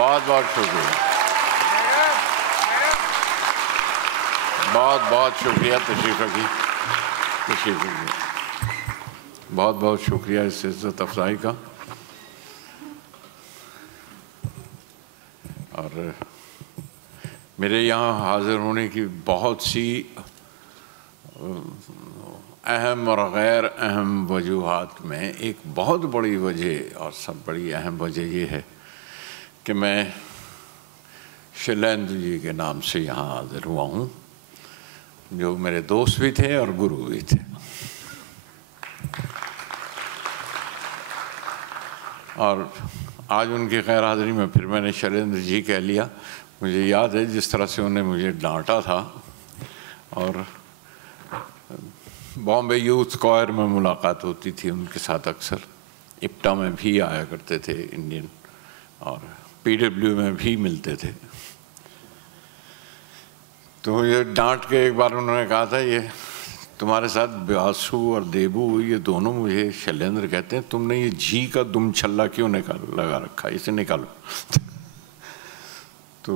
बहुत बहुत शुक्रिया, बहुत बहुत शुक्रिया तशरीफ़ रखी, तशरीफ़ रखी, बहुत बहुत शुक्रिया इस इज़्ज़त अफ़ज़ाई का। और मेरे यहाँ हाज़िर होने की बहुत सी अहम और गैर अहम वजूहात में एक बहुत बड़ी वजह और सब बड़ी अहम वजह ये है कि मैं शैलेंद्र जी के नाम से यहाँ हाज़िर हुआ हूँ, जो मेरे दोस्त भी थे और गुरु भी थे। और आज उनकी गैर हाज़िरी में फिर मैंने शैलेंद्र जी कह लिया। मुझे याद है जिस तरह से उन्होंने मुझे डांटा था, और बॉम्बे यूथ कॉयर में मुलाकात होती थी उनके साथ, अक्सर इप्टा में भी आया करते थे इंडियन, और पीडब्ल्यू में भी मिलते थे। तो ये डांट के एक बार उन्होंने कहा था, ये तुम्हारे साथ व्यासु और देबू ये दोनों मुझे शैलेंद्र कहते हैं, तुमने ये जी का दुम छल्ला क्यों लगा रखा, इसे निकालो। तो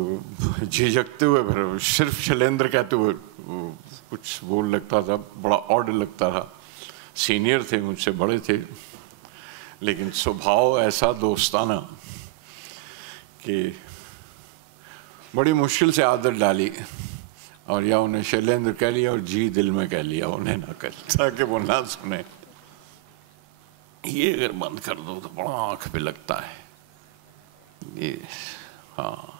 झिझकते हुए फिर सिर्फ शैलेंद्र कहते हुए कुछ बोल लगता था, बड़ा ऑड लगता था। सीनियर थे, मुझसे बड़े थे, लेकिन स्वभाव ऐसा दोस्ताना कि बड़ी मुश्किल से आदत डाली, और या उन्हें शैलेंद्र कह लिया और जी दिल में कह लिया, उन्हें ना कह, ताकि वो ना सुने। ये अगर बंद कर दो तो बड़ा आँख पे लगता है ये। हाँ,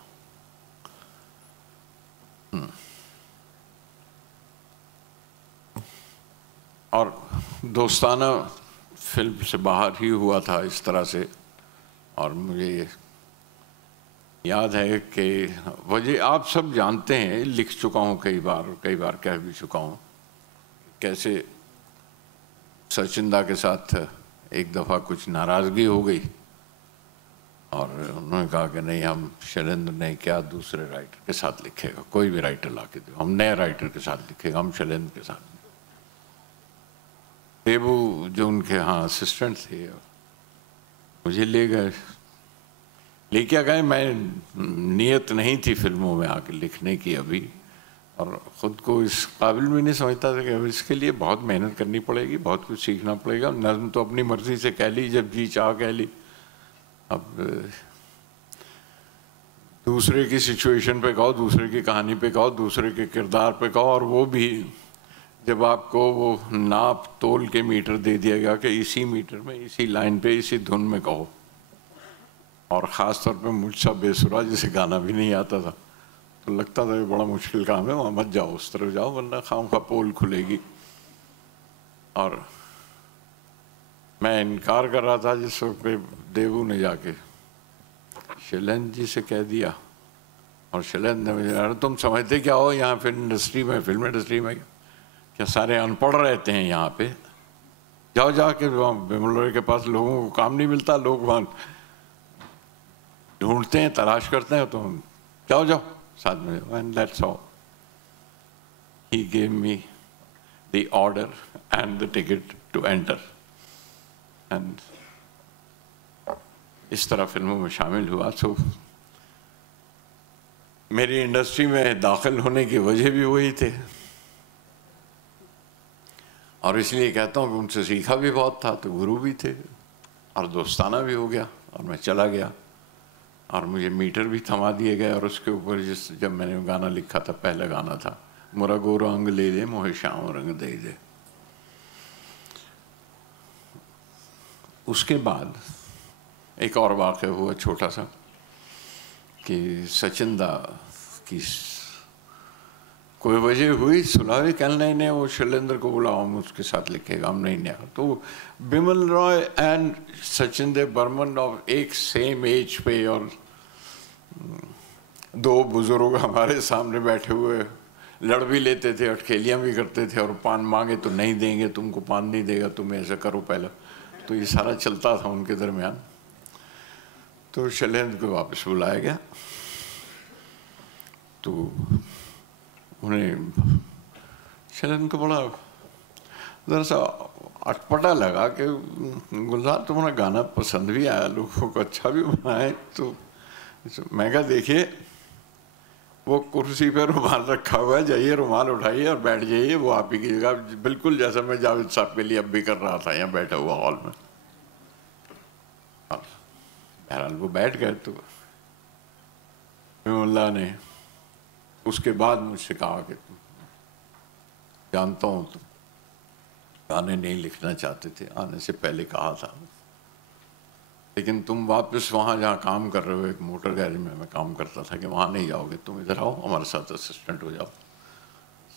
और दोस्ताना फिल्म से बाहर ही हुआ था इस तरह से। और मुझे याद है कि वजह आप सब जानते हैं, लिख चुका हूँ कई बार कह भी चुका हूँ, कैसे सचिंदा के साथ एक दफ़ा कुछ नाराज़गी हो गई, और उन्होंने कहा कि नहीं, हम शैलेंद्र ने क्या दूसरे राइटर के साथ लिखेगा, कोई भी राइटर ला के दो, हम नए राइटर के साथ लिखेगा, हम शैलेंद्र के साथ। देबू जो उनके यहाँ असिस्टेंट थे मुझे ले गए, लेके गए। मैं नियत नहीं थी फिल्मों में आके लिखने की अभी, और ख़ुद को इस काबिल भी नहीं समझता था कि अब इसके लिए बहुत मेहनत करनी पड़ेगी, बहुत कुछ सीखना पड़ेगा। नज़्म तो अपनी मर्ज़ी से कह ली, जब जी चाह कह ली। अब दूसरे की सिचुएशन पे कहो, दूसरे की कहानी पे कहो, दूसरे के किरदार पे कहो, और वो भी जब आपको वो नाप तोल के मीटर दे दिया गया कि इसी मीटर में, इसी लाइन पे, इसी धुन में कहो, और ख़ास तौर पे मुझसा बेसुरा जिसे गाना भी नहीं आता था, तो लगता था ये बड़ा मुश्किल काम है, वहाँ मत जाओ, उस तरफ जाओ, वरना खामखा पोल खुलेगी। और मैं इनकार कर रहा था जिस वक्त पे देबू ने जाके शैलेंद्र जी से कह दिया, और शैलेंद्र ने मुझे, अरे तुम समझते क्या हो, यहाँ फिल्म इंडस्ट्री में क्या सारे अनपढ़ रहते हैं यहाँ पे? जाओ जाके बिमल के पास लोगों को काम नहीं मिलता, लोग वहाँ ढूंढते हैं, तलाश करते हैं, तो जाओ जाओ साथ में। And that's all, he gave me the order and the ticket to enter, and इस तरह फिल्मों में शामिल हुआ। तो मेरी इंडस्ट्री में दाखिल होने की वजह भी वही थे, और इसलिए कहता हूँ कि उनसे सीखा भी बहुत था, तो गुरु भी थे, और दोस्ताना भी हो गया, और मैं चला गया, और मुझे मीटर भी थमा दिए गए। और उसके ऊपर जब मैंने गाना लिखा था, पहला गाना था, मोरा गोरा अंग ले दे मोहे श्याम रंग दे दे। उसके बाद एक और वाक़या हुआ छोटा सा, कि सचिंदा की कोई वजह हुई, सुलह कल नहीं वो शैलेंद्र को बोला हम उसके साथ लिखेगा, हम नहीं नया। तो बिमल रॉय एंड सचिंदर बर्मन और एक सेम एज पे, और दो बुजुर्ग हमारे सामने बैठे हुए लड़ भी लेते थे, अटखेलियाँ भी करते थे, और पान मांगे तो नहीं देंगे, तुमको पान नहीं देगा, तुम ऐसा करो पहले। तो ये सारा चलता था उनके दरमियान। तो शैलेंद्र को वापस बुलाया गया, तो उन्हें शैलेंद्र को बड़ा ज़रा सा अटपटा लगा कि गुलजार तुम्हारा गाना पसंद भी आया, लोगों को अच्छा भी बनाए, तो मैं कहा देखिए वो कुर्सी पे रुमाल रखा हुआ है, जाइए रुमाल उठाइए और बैठ जाइए, वो आप ही की जगह, बिल्कुल जैसा मैं जावेद साहब के लिए अब भी कर रहा था यहाँ बैठा हुआ हॉल में। बहरहाल वो बैठ गए। तो अल्लाह ने उसके बाद मुझसे कहा कि तुम जानता हूँ तुम गाने नहीं लिखना चाहते थे, आने से पहले कहा था, लेकिन तुम वापस वहाँ जहाँ काम कर रहे हो, एक मोटर गैरेज में मैं काम करता था, कि वहाँ नहीं जाओगे, तुम इधर आओ हमारे साथ असिस्टेंट हो जाओ।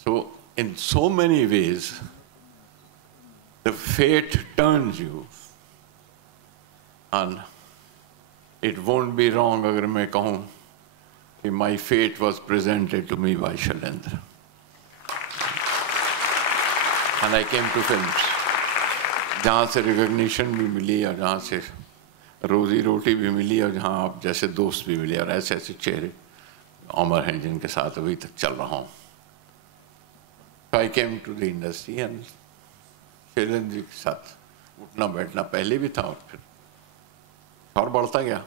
So in so many ways the fate turns you, and it won't be wrong अगर मैं कहूँ कि my fate was presented to me by Shailendra, and I came to films, जहाँ से रिकग्निशन भी मिली और जहाँ से रोजी रोटी भी मिली और जहाँ आप जैसे दोस्त भी मिले, और ऐसे ऐसे चेहरे अमर हैं जिनके साथ अभी तक चल रहा हूँ। I came to the industry and Shailendra ji के साथ उठना बैठना पहले भी था और फिर और बढ़ता गया।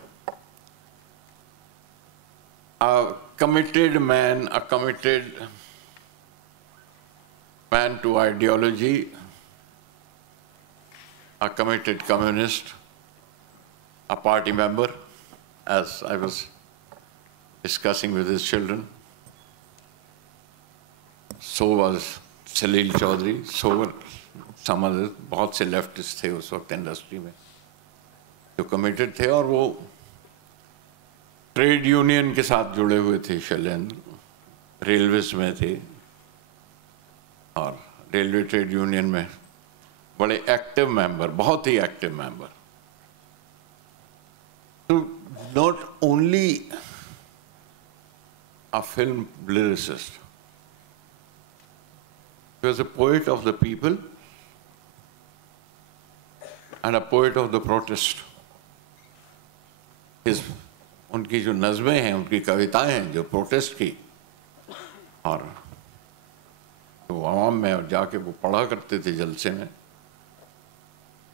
A committed man, a committed man to ideology, a committed communist, a party member, as I was discussing with his children. So was Salil Chaudhary, so were some others, बहुत से लेफ्टिस्ट थे उस वक्त इंडस्ट्री में जो committed थे, और वो ट्रेड यूनियन के साथ जुड़े हुए थे। शैलेंद्र रेलवेज में थे और रेलवे ट्रेड यूनियन में बड़े एक्टिव मेंबर, बहुत ही एक्टिव मेंबर। तो not only a film lyricist, he was a poet of the people and a poet of the protest. उनकी जो नज़में हैं, उनकी कविताएं हैं जो प्रोटेस्ट की, और तो आवाम में और जाके वो पढ़ा करते थे जलसे में,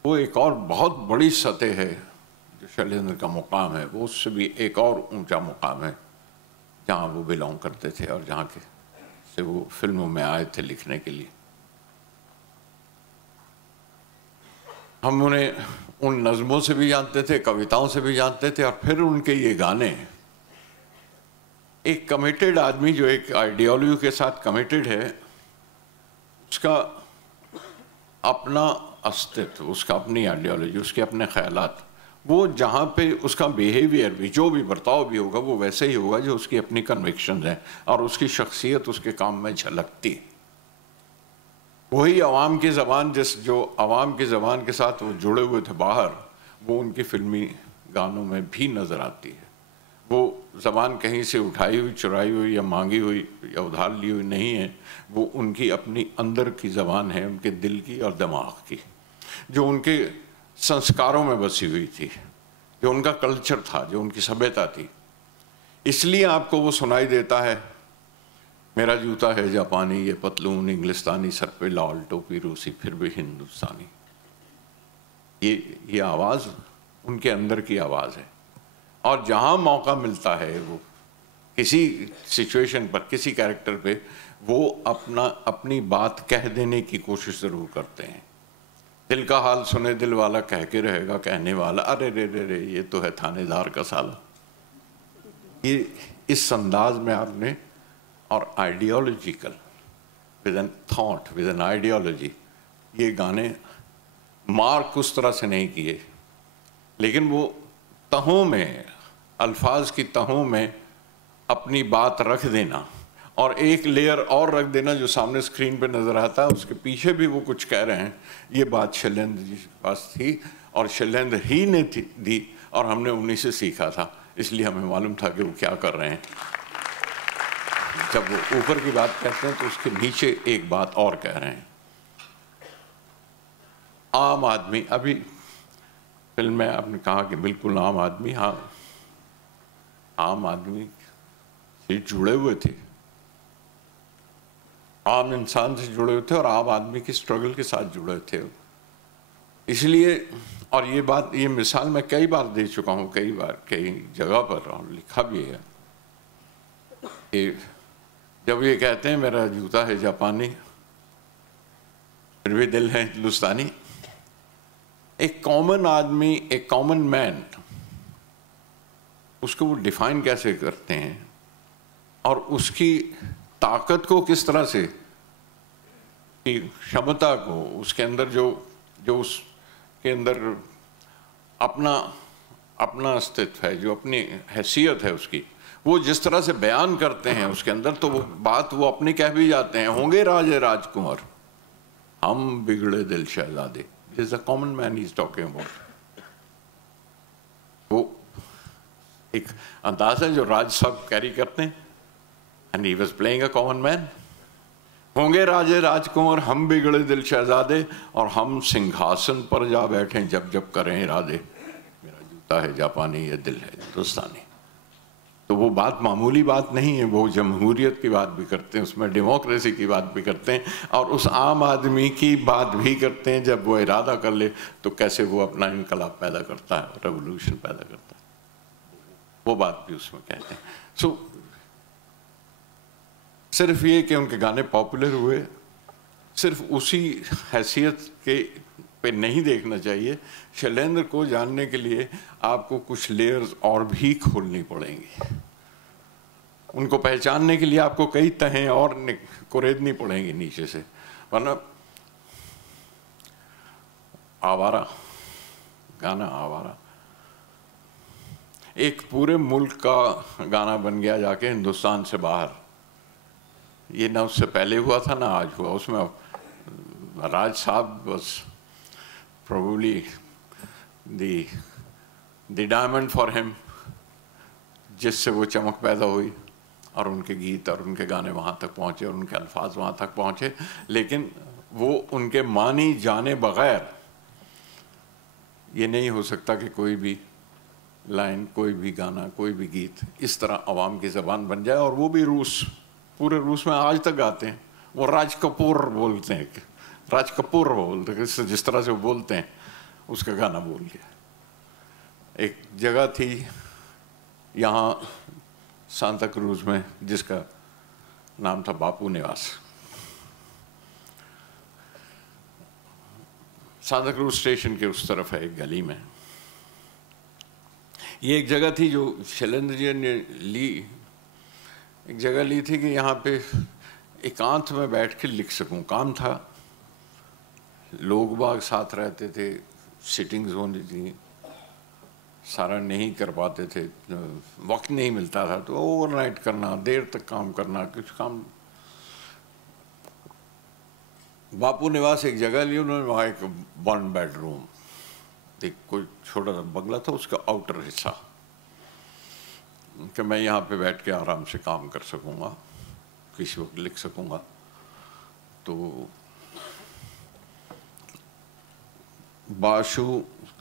वो एक और बहुत बड़ी सतह है जो शैलेंद्र का मुकाम है, वो उससे भी एक और ऊंचा मुकाम है जहाँ वो बिलोंग करते थे और जहाँ के से वो फिल्मों में आए थे लिखने के लिए। हम उन्हें उन नज़मों से भी जानते थे, कविताओं से भी जानते थे, और फिर उनके ये गाने। एक कमिटेड आदमी जो एक आइडियोलॉजी के साथ कमिटेड है, उसका अपना अस्तित्व, उसका अपनी आइडियोलॉजी, उसके अपने ख्यालात, वो जहाँ पे उसका बिहेवियर भी, जो भी बर्ताव भी होगा, वो वैसे ही होगा जो उसकी अपनी कन्विक्शन है, और उसकी शख्सियत उसके काम में झलकती है। वही आवाम की ज़बान, जो आवाम की ज़बान के साथ वो जुड़े हुए थे बाहर, वो उनकी फिल्मी गानों में भी नज़र आती है। वो ज़बान कहीं से उठाई हुई, चुराई हुई या मांगी हुई या उधार ली हुई नहीं है, वो उनकी अपनी अंदर की ज़बान है, उनके दिल की और दिमाग की, जो उनके संस्कारों में बसी हुई थी, जो उनका कल्चर था, जो उनकी सभ्यता थी। इसलिए आपको वो सुनाई देता है, मेरा जूता है जापानी, ये पतलून इंग्लिस्तानी, सर पे लाल टोपी रूसी, फिर भी हिंदुस्तानी। ये आवाज़ उनके अंदर की आवाज़ है, और जहाँ मौका मिलता है वो किसी सिचुएशन पर, किसी कैरेक्टर पे, वो अपनी बात कह देने की कोशिश ज़रूर करते हैं। दिल का हाल सुने दिल वाला, कह के रहेगा कहने वाला, अरे रे रे रे ये तो है थानेदार का साला। ये इस अंदाज में आपने, और ideological, with an thought, with an ideology, ये गाने मार्क उस तरह से नहीं किए, लेकिन वो तहों में, अल्फाज की तहों में अपनी बात रख देना, और एक लेयर और रख देना जो सामने स्क्रीन पे नज़र आता है, उसके पीछे भी वो कुछ कह रहे हैं। ये बात शैलेंद्र जी के पास थी, और शैलेंद्र ही ने दी, और हमने उन्हीं से सीखा था, इसलिए हमें मालूम था कि वो क्या कर रहे हैं। जब वो ऊपर की बात कहते हैं तो उसके नीचे एक बात और कह रहे हैं। आम आदमी, अभी फिल्म में आपने कहा कि बिल्कुल आम आदमी, हाँ, आम आदमी से जुड़े हुए थे, आम इंसान से जुड़े हुए थे, और आम आदमी की स्ट्रगल के साथ जुड़े थे। इसलिए, और ये मिसाल मैं कई बार दे चुका हूँ, कई बार कई जगह पर, और लिखा भी है कि जब ये कहते हैं मेरा जूता है जापानी फिर भी दिल है हिंदुस्तानी, एक कॉमन आदमी, एक कॉमन मैन, उसको वो डिफाइन कैसे करते हैं और उसकी ताकत को किस तरह से, की क्षमता को, उसके अंदर जो उसके अंदर अपना अस्तित्व है, जो अपनी हैसियत है उसकी, वो जिस तरह से बयान करते हैं उसके अंदर, तो वो बात वो अपनी कह भी जाते हैं, होंगे राजे राजकुमार हम बिगड़े दिल शहजादे, is the common man is talking about. वो एक अंदाज है जो राज साहब कैरी करते हैं, and he was playing a common man. होंगे राजे राजकुमार हम बिगड़े दिल शहजादे, और हम सिंहासन पर जा बैठे जब जब करें इरादे, मेरा जूता है जापानी ये दिल है हिंदुस्तानी। तो वो बात मामूली बात नहीं है, वो जमहूरियत की बात भी करते हैं, उसमें डेमोक्रेसी की बात भी करते हैं, और उस आम आदमी की बात भी करते हैं जब वो इरादा कर ले तो कैसे वो अपना इनकलाब पैदा करता है, रेवोल्यूशन पैदा करता है, वो बात भी उसमें कहते हैं। सो सिर्फ ये कि उनके गाने पॉपुलर हुए, सिर्फ उसी हैसियत के पे नहीं देखना चाहिए। शैलेंद्र को जानने के लिए आपको कुछ लेयर्स और भी खोलनी पड़ेंगी, उनको पहचानने के लिए आपको कई तहें और कुरेदनी पड़ेंगी नीचे से, वरना आवारा गाना, आवारा एक पूरे मुल्क का गाना बन गया जाके हिंदुस्तान से बाहर। ये ना उससे पहले हुआ था ना आज हुआ, उसमें राज साहब बस probably the diamond for him, जिससे वो चमक पैदा हुई, और उनके गीत और उनके गाने वहाँ तक पहुँचे और उनके अल्फाज वहाँ तक पहुँचे, लेकिन वो उनके मानी जाने बगैर ये नहीं हो सकता कि कोई भी लाइन, कोई भी गाना, कोई भी गीत इस तरह आवाम की ज़बान बन जाए। और वो भी पूरे रूस में आज तक गाते हैं, वो राज कपूर बोलते हैं, राज कपूर बोलते हैं, जिस तरह से वो बोलते हैं उसका गाना बोल गया। एक जगह थी यहाँ सांता क्रूज में जिसका नाम था बापू निवास। सांता क्रूज स्टेशन के उस तरफ है एक गली में, ये एक जगह थी जो शैलेंद्र जी ने ली, एक जगह ली थी कि यहाँ पे एकांत में बैठ के लिख सकूं। काम था, लोग बाग साथ रहते थे, सिटिंग्स होनी थी, सारा नहीं कर पाते थे, वक्त नहीं मिलता था, तो ओवरनाइट करना, देर तक काम करना, कुछ काम। बापू निवास एक जगह ली उन्होंने, वहाँ एक 1 बेडरूम, एक कोई छोटा सा बंगला था, उसका आउटर हिस्सा, कि मैं यहाँ पे बैठ के आराम से काम कर सकूँगा, किसी वक्त लिख सकूँगा। तो बाशु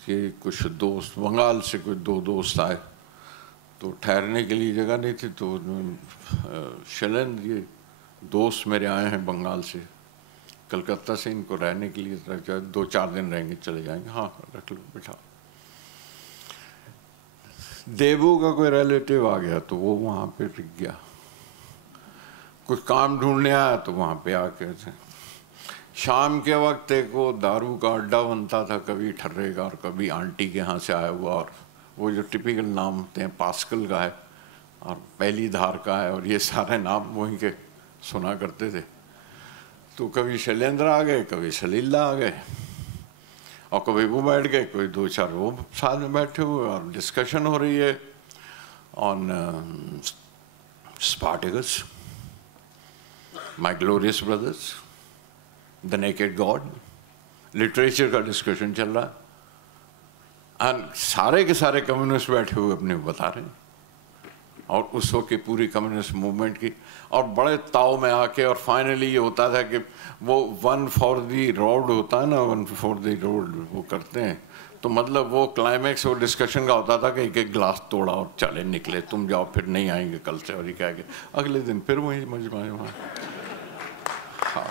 के कुछ दोस्त, बंगाल से कुछ 2 दोस्त आए, तो ठहरने के लिए जगह नहीं थी, तो शैलेंद्र ये दोस्त मेरे आए हैं बंगाल से, कलकत्ता से, इनको रहने के लिए रख जाए, 2-4 दिन रहेंगे चले जाएंगे। हाँ रख लो बिठा। देवू का कोई रिलेटिव आ गया तो वो वहाँ पे टिक गया, कुछ काम ढूंढने आया तो वहाँ पे आके शाम के वक्त एक वो दारू का अड्डा बनता था, कभी ठर्रे का और कभी आंटी के यहाँ से आया हुआ, और वो जो टिपिकल नाम होते हैं, पास्कल का है और पहली धार का है, और ये सारे नाम वहीं के सुना करते थे। तो कभी शैलेंद्र आ गए, कभी सलीला आ गए, और कभी वो बैठ गए, कोई 2-4 वो साथ में बैठे हुए, और डिस्कशन हो रही है on Spartacus, my glorious brothers, the naked God, literature का डिस्कशन चल रहा है, और सारे के सारे कम्युनिस्ट बैठे हुए अपने बता रहे हैं, और उस वक्त की पूरी कम्युनिस्ट मूवमेंट की, और बड़े ताव में आके, और फाइनली ये होता था कि वो 1 फॉर द रोड होता है ना, 1 फॉर द रोड वो करते हैं, तो मतलब वो क्लाइमैक्स वो डिस्कशन का होता था कि एक गिलास तोड़ा और चले निकले, तुम जाओ फिर नहीं आएंगे कल से, और ये कह के अगले दिन फिर वही मजमा। हाँ,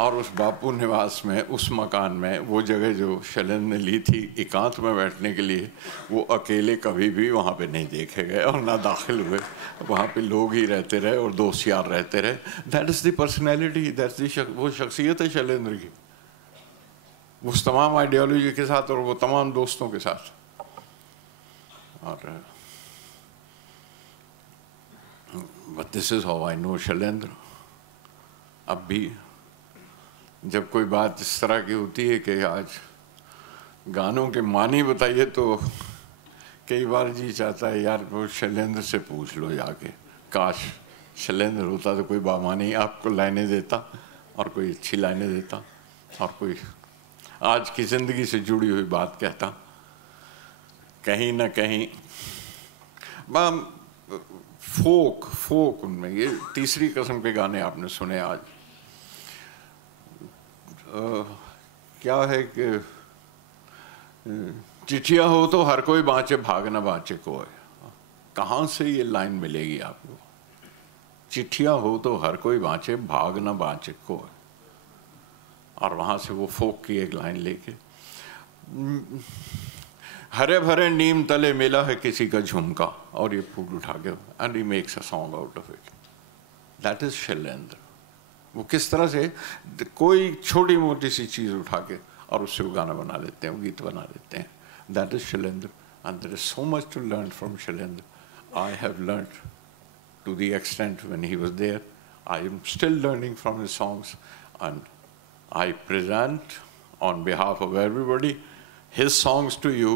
और उस बापू निवास में, उस मकान में, वो जगह जो शैलेंद्र ने ली थी एकांत में बैठने के लिए, वो अकेले कभी भी वहाँ पे नहीं देखे गए और ना दाखिल हुए। वहाँ पे लोग ही रहते रहे और दोस्त यार रहते रहे। That is the personality, that's the वो शख्सियत है शैलेंद्र की, उस तमाम आइडियोलॉजी के साथ और वो तमाम दोस्तों के साथ। और but this is how I know Shailendra. अब भी जब कोई बात इस तरह की होती है कि आज गानों के मानी बताइए, तो कई बार जी चाहता है यार वो शैलेंद्र से पूछ लो जाके, काश शैलेंद्र होता तो कोई बामानी आपको लाइनें देता और कोई अच्छी लाइनें देता और कोई आज की ज़िंदगी से जुड़ी हुई बात कहता। कहीं ना कहीं फोक उनमें ये तीसरी किस्म के गाने आपने सुने आज। क्या है कि चिट्ठियाँ हो तो हर कोई बाँचे, भाग न बाँचे कोई। कहाँ से ये लाइन मिलेगी आपको? चिट्ठियाँ हो तो हर कोई बाँचे, भाग न बाँचे कोई। और वहाँ से वो फोक की एक लाइन लेके, हरे भरे नीम तले मिला है किसी का झुमका, और ये फूल उठा के and he makes a song out of it. That is Shailendra. वो किस तरह से कोई छोटी मोटी सी चीज़ उठा के और उससे वो गाना बना लेते हैं, वो गीत बना लेते हैं। That is Shailendra and there is so much to learn from Shailendra. I have learned to the extent when he was there. I am still learning from his songs, and I present on behalf of everybody his songs to you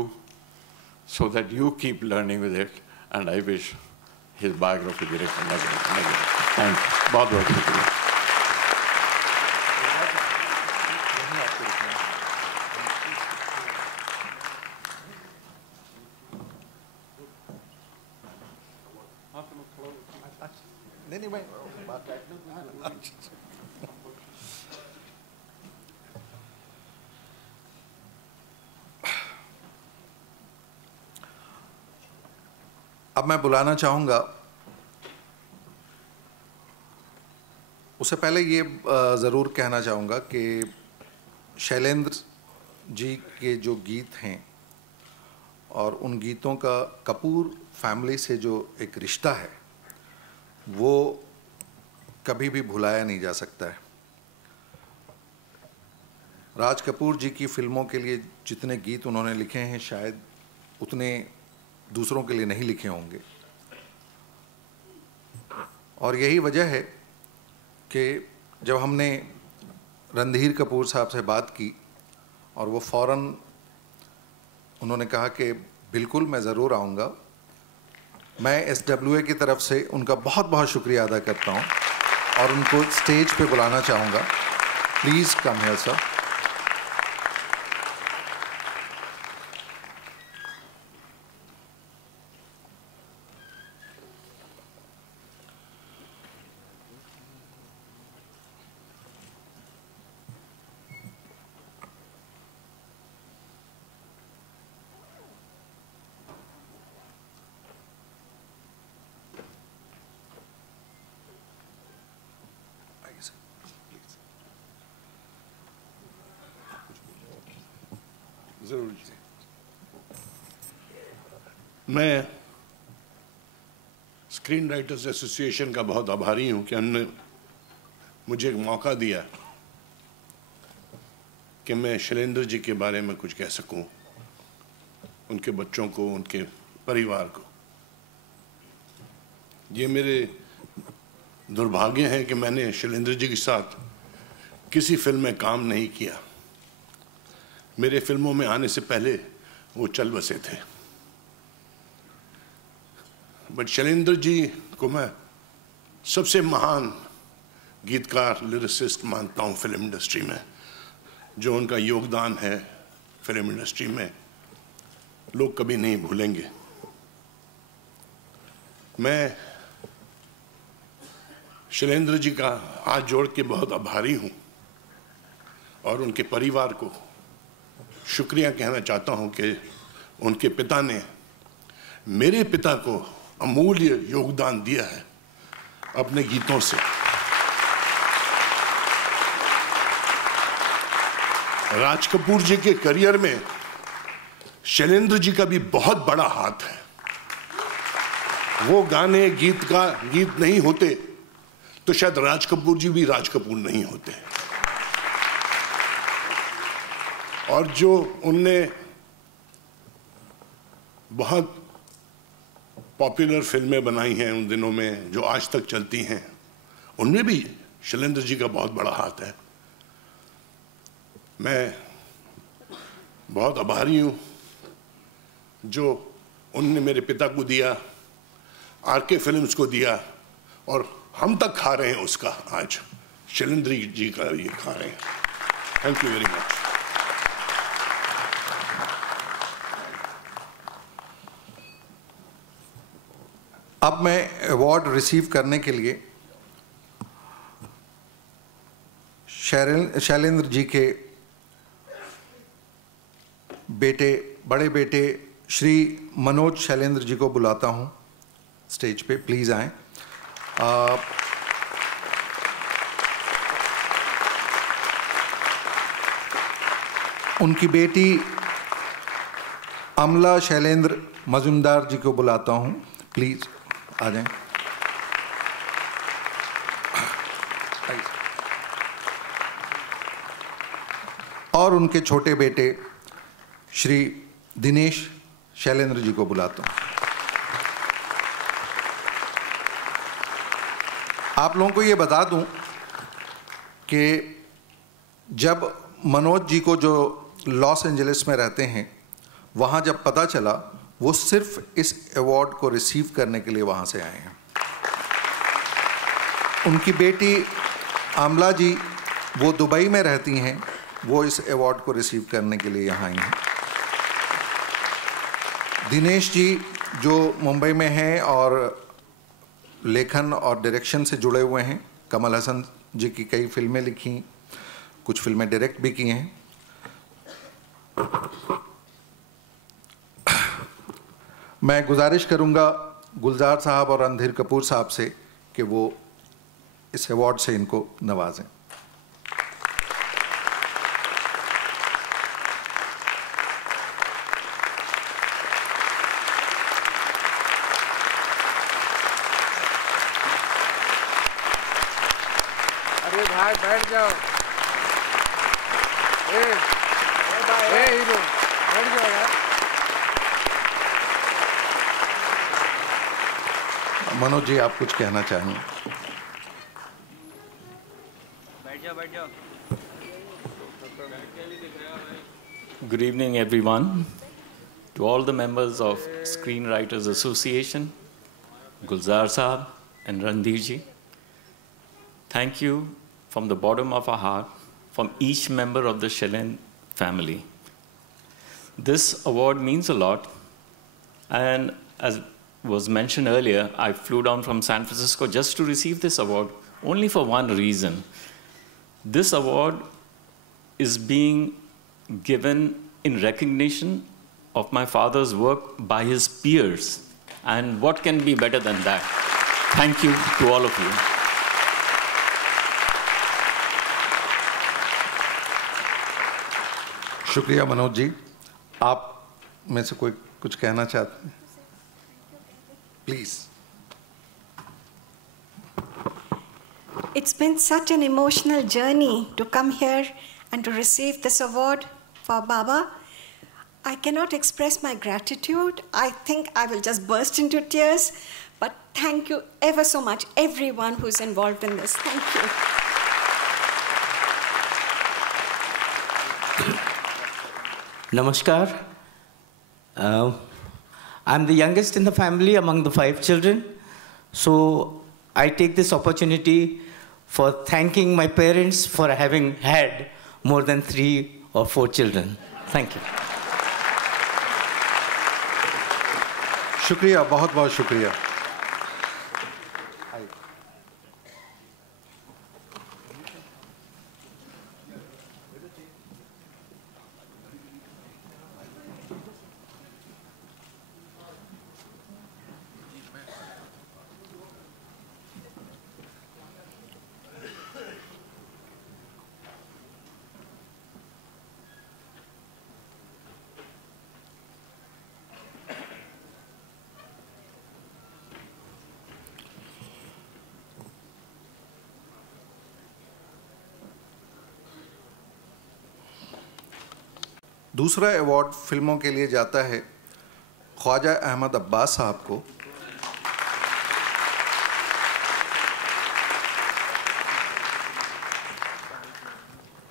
so that you keep learning with it, and I wish his biography be written again. Thank you. बहुत शुक्रिया। नहीं मैं अब मैं बुलाना चाहूँगा, उससे पहले ये ज़रूर कहना चाहूँगा कि शैलेंद्र जी के जो गीत हैं और उन गीतों का कपूर फैमिली से जो एक रिश्ता है वो कभी भी भुलाया नहीं जा सकता है। राज कपूर जी की फिल्मों के लिए जितने गीत उन्होंने लिखे हैं शायद उतने दूसरों के लिए नहीं लिखे होंगे, और यही वजह है कि जब हमने रणधीर कपूर साहब से बात की और वो फ़ौरन उन्होंने कहा कि बिल्कुल मैं ज़रूर आऊँगा, मैं SWA की तरफ से उनका बहुत बहुत शुक्रिया अदा करता हूँ और उनको स्टेज पे बुलाना चाहूँगा। Please come here sir. जरूर जी। मैं स्क्रीन राइटर्स एसोसिएशन का बहुत आभारी हूं कि उन्होंने मुझे एक मौका दिया कि मैं शैलेंद्र जी के बारे में कुछ कह सकूं, उनके बच्चों को, उनके परिवार को। ये मेरे दुर्भाग्य है कि मैंने शैलेंद्र जी के साथ किसी फिल्म में काम नहीं किया। मेरे फिल्मों में आने से पहले वो चल बसे थे, बट शैलेंद्र जी को मैं सबसे महान गीतकार, लिरिसिस्ट मानता हूँ फिल्म इंडस्ट्री में। जो उनका योगदान है फिल्म इंडस्ट्री में लोग कभी नहीं भूलेंगे। मैं शैलेंद्र जी का हाथ जोड़ के बहुत आभारी हूँ और उनके परिवार को शुक्रिया कहना चाहता हूं कि उनके पिता ने मेरे पिता को अमूल्य योगदान दिया है अपने गीतों से। राज कपूर जी के करियर में शैलेंद्र जी का भी बहुत बड़ा हाथ है। वो गाने गीत नहीं होते तो शायद राज कपूर जी भी राज कपूर नहीं होते। और जो उनने बहुत पॉपुलर फिल्में बनाई हैं उन दिनों में, जो आज तक चलती हैं, उनमें भी शैलेंद्र जी का बहुत बड़ा हाथ है। मैं बहुत आभारी हूँ जो उनने मेरे पिता को दिया, आरके फिल्म्स को दिया, और हम तक खा रहे हैं उसका। आज शैलेंद्र जी का ये खा रहे हैं। Thank you very much. अब मैं अवार्ड रिसीव करने के लिए शैलेंद्र जी के बड़े बेटे श्री मनोज शैलेंद्र जी को बुलाता हूं स्टेज पे। प्लीज आएं। उनकी बेटी अमला शैलेंद्र मजुमदार जी को बुलाता हूं। प्लीज आ जाएं। और उनके छोटे बेटे श्री दिनेश शैलेंद्र जी को बुलाता हूं। आप लोगों को ये बता दूं कि जब मनोज जी को, जो लॉस एंजलिस में रहते हैं, वहाँ जब पता चला, वो सिर्फ इस अवार्ड को रिसीव करने के लिए वहाँ से आए हैं। उनकी बेटी आमला जी, वो दुबई में रहती हैं, वो इस अवार्ड को रिसीव करने के लिए यहाँ आई हैं। दिनेश जी जो मुंबई में हैं और लेखन और डायरेक्शन से जुड़े हुए हैं, कमल हसन जी की कई फिल्में लिखी, कुछ फिल्में डायरेक्ट भी की हैं। मैं गुजारिश करूंगा गुलजार साहब और रणधीर कपूर साहब से कि वो इस अवार्ड से इनको नवाजें। अरे भाई बैठ जाओ। हीरो बैठ जाओ यार। मनोज जी, आप कुछ कहना चाहेंगे? बैठ जाओ। Good evening, everyone. To all the members of Screenwriters Association, Gulzar Saab and Randhir ji, thank you from the bottom of our heart, from each member of the Shailen family. This award means a lot, and as was mentioned earlier, I flew down from San Francisco just to receive this award, only for one reason. This award is being given in recognition of my father's work by his peers. And what can be better than that? Thank you to all of you. शुक्रिया मनोज जी। आप में से कोई कुछ कहना चाहते हैं? Please. It's been such an emotional journey to come here and to receive this award for Baba. I cannot express my gratitude. I think I will just burst into tears. But thank you ever so much, everyone who's involved in this. Thank you. Namaskar. I'm the youngest in the family among the 5 children. So I take this opportunity for thanking my parents for having had more than 3 or 4 children. Thank you. शुक्रिया, बहुत बहुत शुक्रिया। दूसरा award फिल्मों के लिए जाता है ख्वाजा अहमद अब्बास साहब को।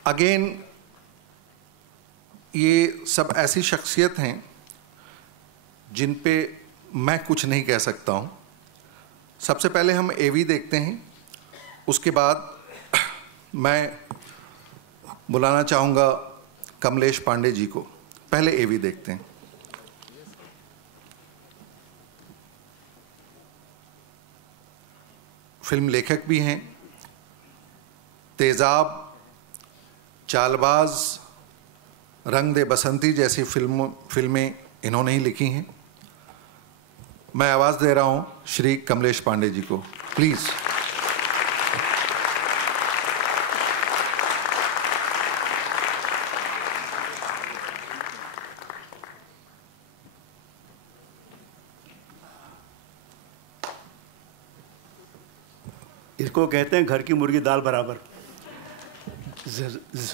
अगेन ये सब ऐसी शख्सियत हैं जिन पे मैं कुछ नहीं कह सकता हूँ। सबसे पहले हम एवी देखते हैं, उसके बाद मैं बुलाना चाहूँगा कमलेश पांडे जी को। पहले एवी देखते हैं। फिल्म लेखक भी हैं, तेज़ाब, चालबाज, रंग दे बसंती जैसी फिल्में इन्होंने ही लिखी हैं। मैं आवाज़ दे रहा हूँ श्री कमलेश पांडे जी को, प्लीज़। इसको कहते हैं घर की मुर्गी दाल बराबर।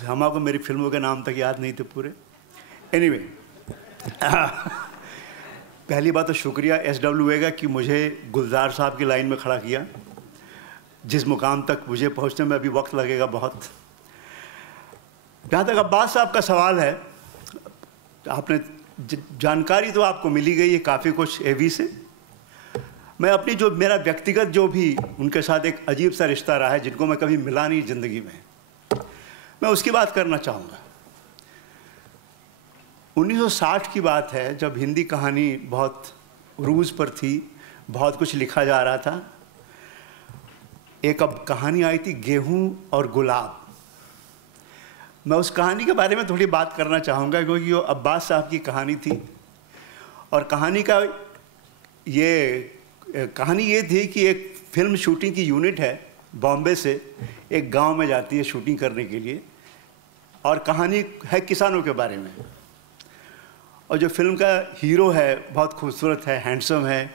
हमको मेरी फिल्मों के नाम तक याद नहीं थे पूरे। एनीवे, पहली बात तो शुक्रिया SWA का कि मुझे गुलजार साहब की लाइन में खड़ा किया। जिस मुकाम तक मुझे पहुंचने में अभी वक्त लगेगा बहुत। जहाँ तक अब्बास साहब का सवाल है, आपने जानकारी तो आपको मिली गई है काफ़ी कुछ एवी से। मैं अपनी जो मेरा व्यक्तिगत जो भी उनके साथ एक अजीब सा रिश्ता रहा है, जिनको मैं कभी मिला नहीं ज़िंदगी में, मैं उसकी बात करना चाहूँगा। 1960 की बात है, जब हिंदी कहानी बहुत रूज पर थी, बहुत कुछ लिखा जा रहा था। एक अब कहानी आई थी गेहूं और गुलाब। मैं उस कहानी के बारे में थोड़ी बात करना चाहूँगा, क्योंकि वो अब्बास साहब की कहानी थी। और कहानी ये थी कि एक फिल्म शूटिंग की यूनिट है, बॉम्बे से एक गांव में जाती है शूटिंग करने के लिए। और कहानी है किसानों के बारे में। और जो फिल्म का हीरो है बहुत खूबसूरत है, हैंडसम है।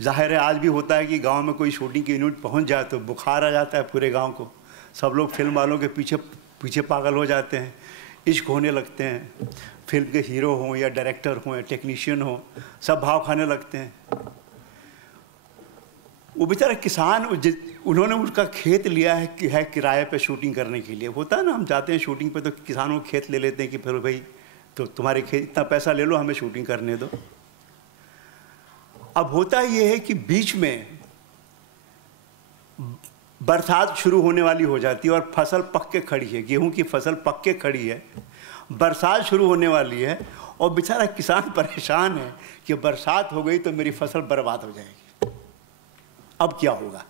जाहिर है आज भी होता है कि गांव में कोई शूटिंग की यूनिट पहुंच जाए तो बुखार आ जाता है पूरे गांव को। सब लोग फिल्म वालों के पीछे पागल हो जाते हैं, इश्क होने लगते हैं। फिल्म के हीरो हों या डायरेक्टर हों या टेक्नीशियन हों, सब भाव खाने लगते हैं। वो बेचारा किसान, उन्होंने उसका खेत लिया है किराए पे शूटिंग करने के लिए। होता है ना, हम जाते हैं शूटिंग पे तो किसानों को खेत ले लेते हैं कि फिर भाई तो तुम्हारे खेत इतना पैसा ले लो, हमें शूटिंग करने दो। अब होता ये है कि बीच में बरसात शुरू होने वाली हो जाती है और फसल पक के खड़ी है, गेहूं की फसल पक के खड़ी है, बरसात शुरू होने वाली है और बेचारा किसान परेशान है कि बरसात हो गई तो मेरी फसल बर्बाद हो जाएगी। अब क्या होगा?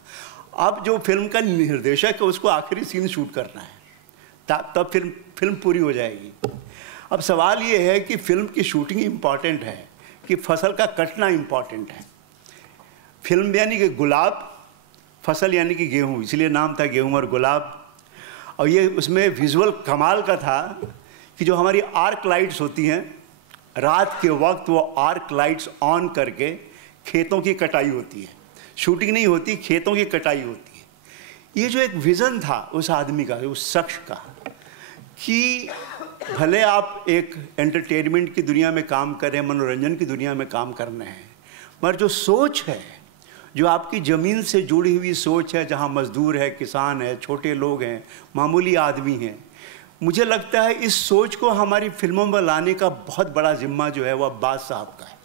अब जो फिल्म का निर्देशक है उसको आखिरी सीन शूट करना है, तब फिल्म पूरी हो जाएगी। अब सवाल ये है कि फिल्म की शूटिंग इम्पॉर्टेंट है कि फसल का कटना इम्पॉर्टेंट है। फिल्म यानी कि गुलाब, फसल यानी कि गेहूँ, इसलिए नाम था गेहूँ और गुलाब। और ये उसमें विजुअल कमाल का था कि जो हमारी आर्क लाइट्स होती हैं, रात के वक्त वो आर्क लाइट्स ऑन करके खेतों की कटाई होती है। शूटिंग नहीं होती, खेतों की कटाई होती है। ये जो एक विज़न था उस आदमी का, उस शख्स का, कि भले आप एक एंटरटेनमेंट की दुनिया में काम कर रहे हैं, मनोरंजन की दुनिया में काम करना है, मगर जो सोच है, जो आपकी ज़मीन से जुड़ी हुई सोच है, जहाँ मज़दूर है, किसान है, छोटे लोग हैं, मामूली आदमी हैं, मुझे लगता है इस सोच को हमारी फिल्मों में लाने का बहुत बड़ा जिम्मा जो है वो अब्बास साहब का है।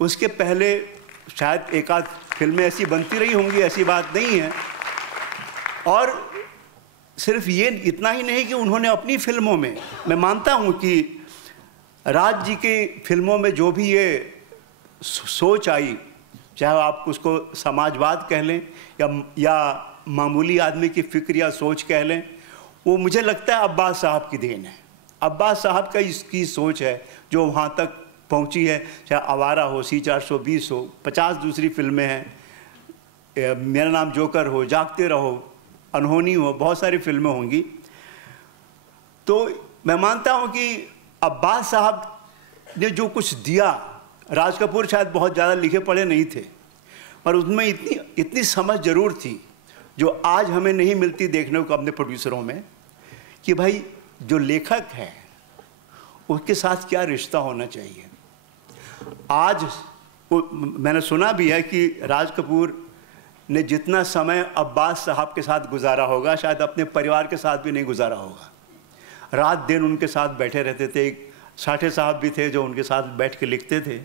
उसके पहले शायद एक आध फिल्में ऐसी बनती रही होंगी, ऐसी बात नहीं है। और सिर्फ ये इतना ही नहीं कि उन्होंने अपनी फिल्मों में, मैं मानता हूँ कि राज जी की फिल्मों में जो भी ये सोच आई, चाहे आप उसको समाजवाद कह लें या मामूली आदमी की फिक्र या सोच कह लें, वो मुझे लगता है अब्बास साहब की देन है। अब्बास साहब का इसकी सोच है जो वहाँ तक पहुँची है। चाहे आवारा हो, C420 हो, 50 दूसरी फिल्में हैं, मेरा नाम जोकर हो, जागते रहो, अनहोनी हो, बहुत सारी फिल्में होंगी। तो मैं मानता हूँ कि अब्बास साहब ने जो कुछ दिया, राज कपूर शायद बहुत ज़्यादा लिखे पढ़े नहीं थे, पर उसमें इतनी समझ ज़रूर थी जो आज हमें नहीं मिलती देखने को अपने प्रोड्यूसरों में, कि भाई जो लेखक है उसके साथ क्या रिश्ता होना चाहिए। आज मैंने सुना भी है कि राज कपूर ने जितना समय अब्बास साहब के साथ गुजारा होगा शायद अपने परिवार के साथ भी नहीं गुजारा होगा। रात दिन उनके साथ बैठे रहते थे। एक साठे साहब भी थे जो उनके साथ बैठ के लिखते थे,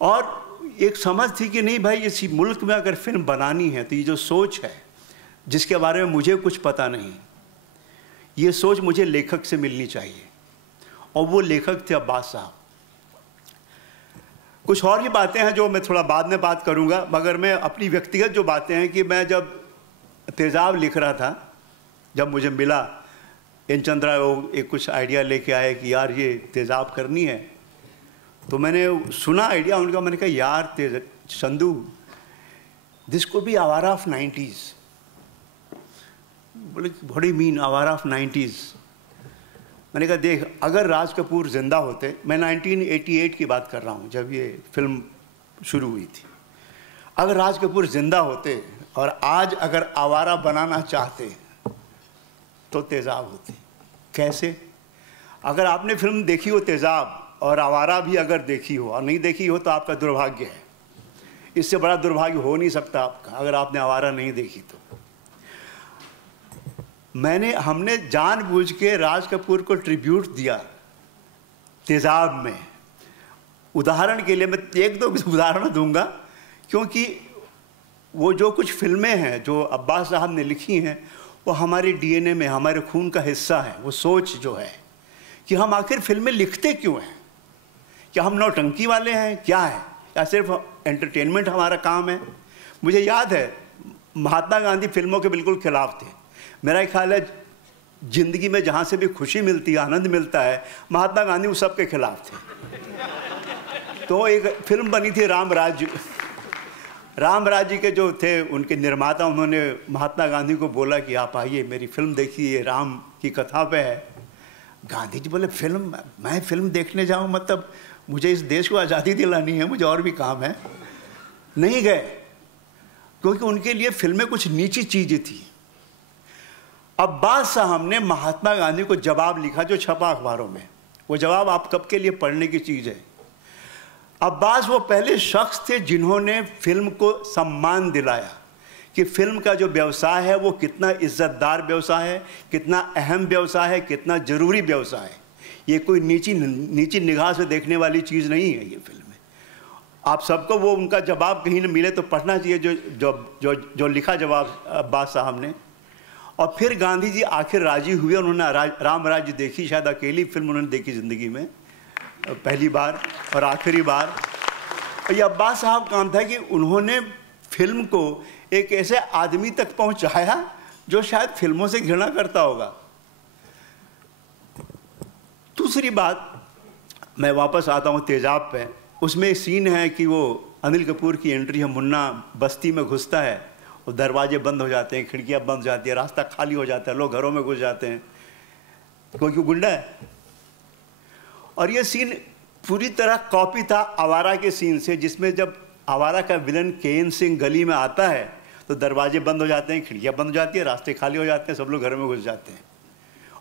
और एक समझ थी कि नहीं भाई, इसी मुल्क में अगर फिल्म बनानी है तो ये जो सोच है जिसके बारे में मुझे कुछ पता नहीं, ये सोच मुझे लेखक से मिलनी चाहिए, और वो लेखक थे अब्बास साहब। कुछ और भी बातें हैं जो मैं थोड़ा बाद में बात करूंगा, मगर मैं अपनी व्यक्तिगत जो बातें हैं कि मैं जब तेजाब लिख रहा था, जब मुझे मिला एन चंद्रा वो एक कुछ आइडिया लेके आए कि यार ये तेजाब करनी है, तो मैंने सुना आइडिया उनका, मैंने कहा यार चंदू, दिस कुड बी आवारा ऑफ 90s। बोले व्हाट डू यू मीन आवारा ऑफ 90s? मैंने कहा देख, अगर राज कपूर जिंदा होते, मैं 1988 की बात कर रहा हूँ जब ये फिल्म शुरू हुई थी, अगर राज कपूर जिंदा होते और आज अगर आवारा बनाना चाहते तो तेजाब होती। कैसे? अगर आपने फिल्म देखी हो तेजाब और आवारा भी अगर देखी हो, और नहीं देखी हो तो आपका दुर्भाग्य है। इससे बड़ा दुर्भाग्य हो नहीं सकता आपका अगर आपने आवारा नहीं देखी तो। हमने जानबूझ के राज कपूर को ट्रिब्यूट दिया तेजाब में। उदाहरण के लिए मैं एक दो उदाहरण दूंगा, क्योंकि वो जो कुछ फिल्में हैं जो अब्बास साहब ने लिखी हैं वो हमारे डीएनए में, हमारे खून का हिस्सा है। वो सोच जो है कि हम आखिर फिल्में लिखते क्यों हैं, क्या हम नौटंकी वाले हैं, क्या है, या सिर्फ एंटरटेनमेंट हमारा काम है। मुझे याद है महात्मा गांधी फिल्मों के बिल्कुल खिलाफ थे। मेरा ख्याल है जिंदगी में जहाँ से भी खुशी मिलती है, आनंद मिलता है, महात्मा गांधी उस सब के खिलाफ थे। तो एक फिल्म बनी थी रामराज जी के जो थे उनके निर्माता, उन्होंने महात्मा गांधी को बोला कि आप आइए मेरी फिल्म देखिए, राम की कथा पे है। गांधी जी बोले मैं फिल्म देखने जाऊं, मतलब मुझे इस देश को आज़ादी दिलानी है, मुझे और भी काम है। नहीं गए, क्योंकि उनके लिए फिल्में कुछ नीची चीज़ें थी। अब्बास साहब ने महात्मा गांधी को जवाब लिखा जो छपा अखबारों में। वो जवाब आप कब के लिए पढ़ने की चीज़ है। अब्बास वो पहले शख्स थे जिन्होंने फिल्म को सम्मान दिलाया कि फिल्म का जो व्यवसाय है वो कितना इज्जतदार व्यवसाय है, कितना अहम व्यवसाय है, कितना ज़रूरी व्यवसाय है। ये कोई नीची निगाह से देखने वाली चीज़ नहीं है ये फिल्म। आप सबको वो उनका जवाब कहीं न मिले तो पढ़ना चाहिए जो लिखा जवाब अब्बास साहब ने। और फिर गांधी जी आखिर राजी हुए, उन्होंने रामराज्य देखी, शायद अकेली फिल्म उन्होंने देखी ज़िंदगी में, पहली बार और आखिरी बार। ये अब्बास साहब काम था कि उन्होंने फिल्म को एक ऐसे आदमी तक पहुंचाया जो शायद फिल्मों से घृणा करता होगा। दूसरी बात, मैं वापस आता हूँ तेजाब पे। उसमें सीन है कि वो अनिल कपूर की एंट्री है, मुन्ना बस्ती में घुसता है और दरवाजे बंद हो जाते हैं, खिड़कियाँ बंद हो जाती है, रास्ता खाली हो जाता है, लोग घरों में घुस जाते हैं क्योंकि गुंडा है। और ये सीन पूरी तरह कॉपी था आवारा के सीन से, जिसमें जब आवारा का विलन केएन सिंह गली में आता है तो दरवाजे बंद हो जाते हैं, खिड़कियाँ बंद हो जाती है, रास्ते खाली हो जाते हैं, सब लोग घरों में घुस जाते हैं।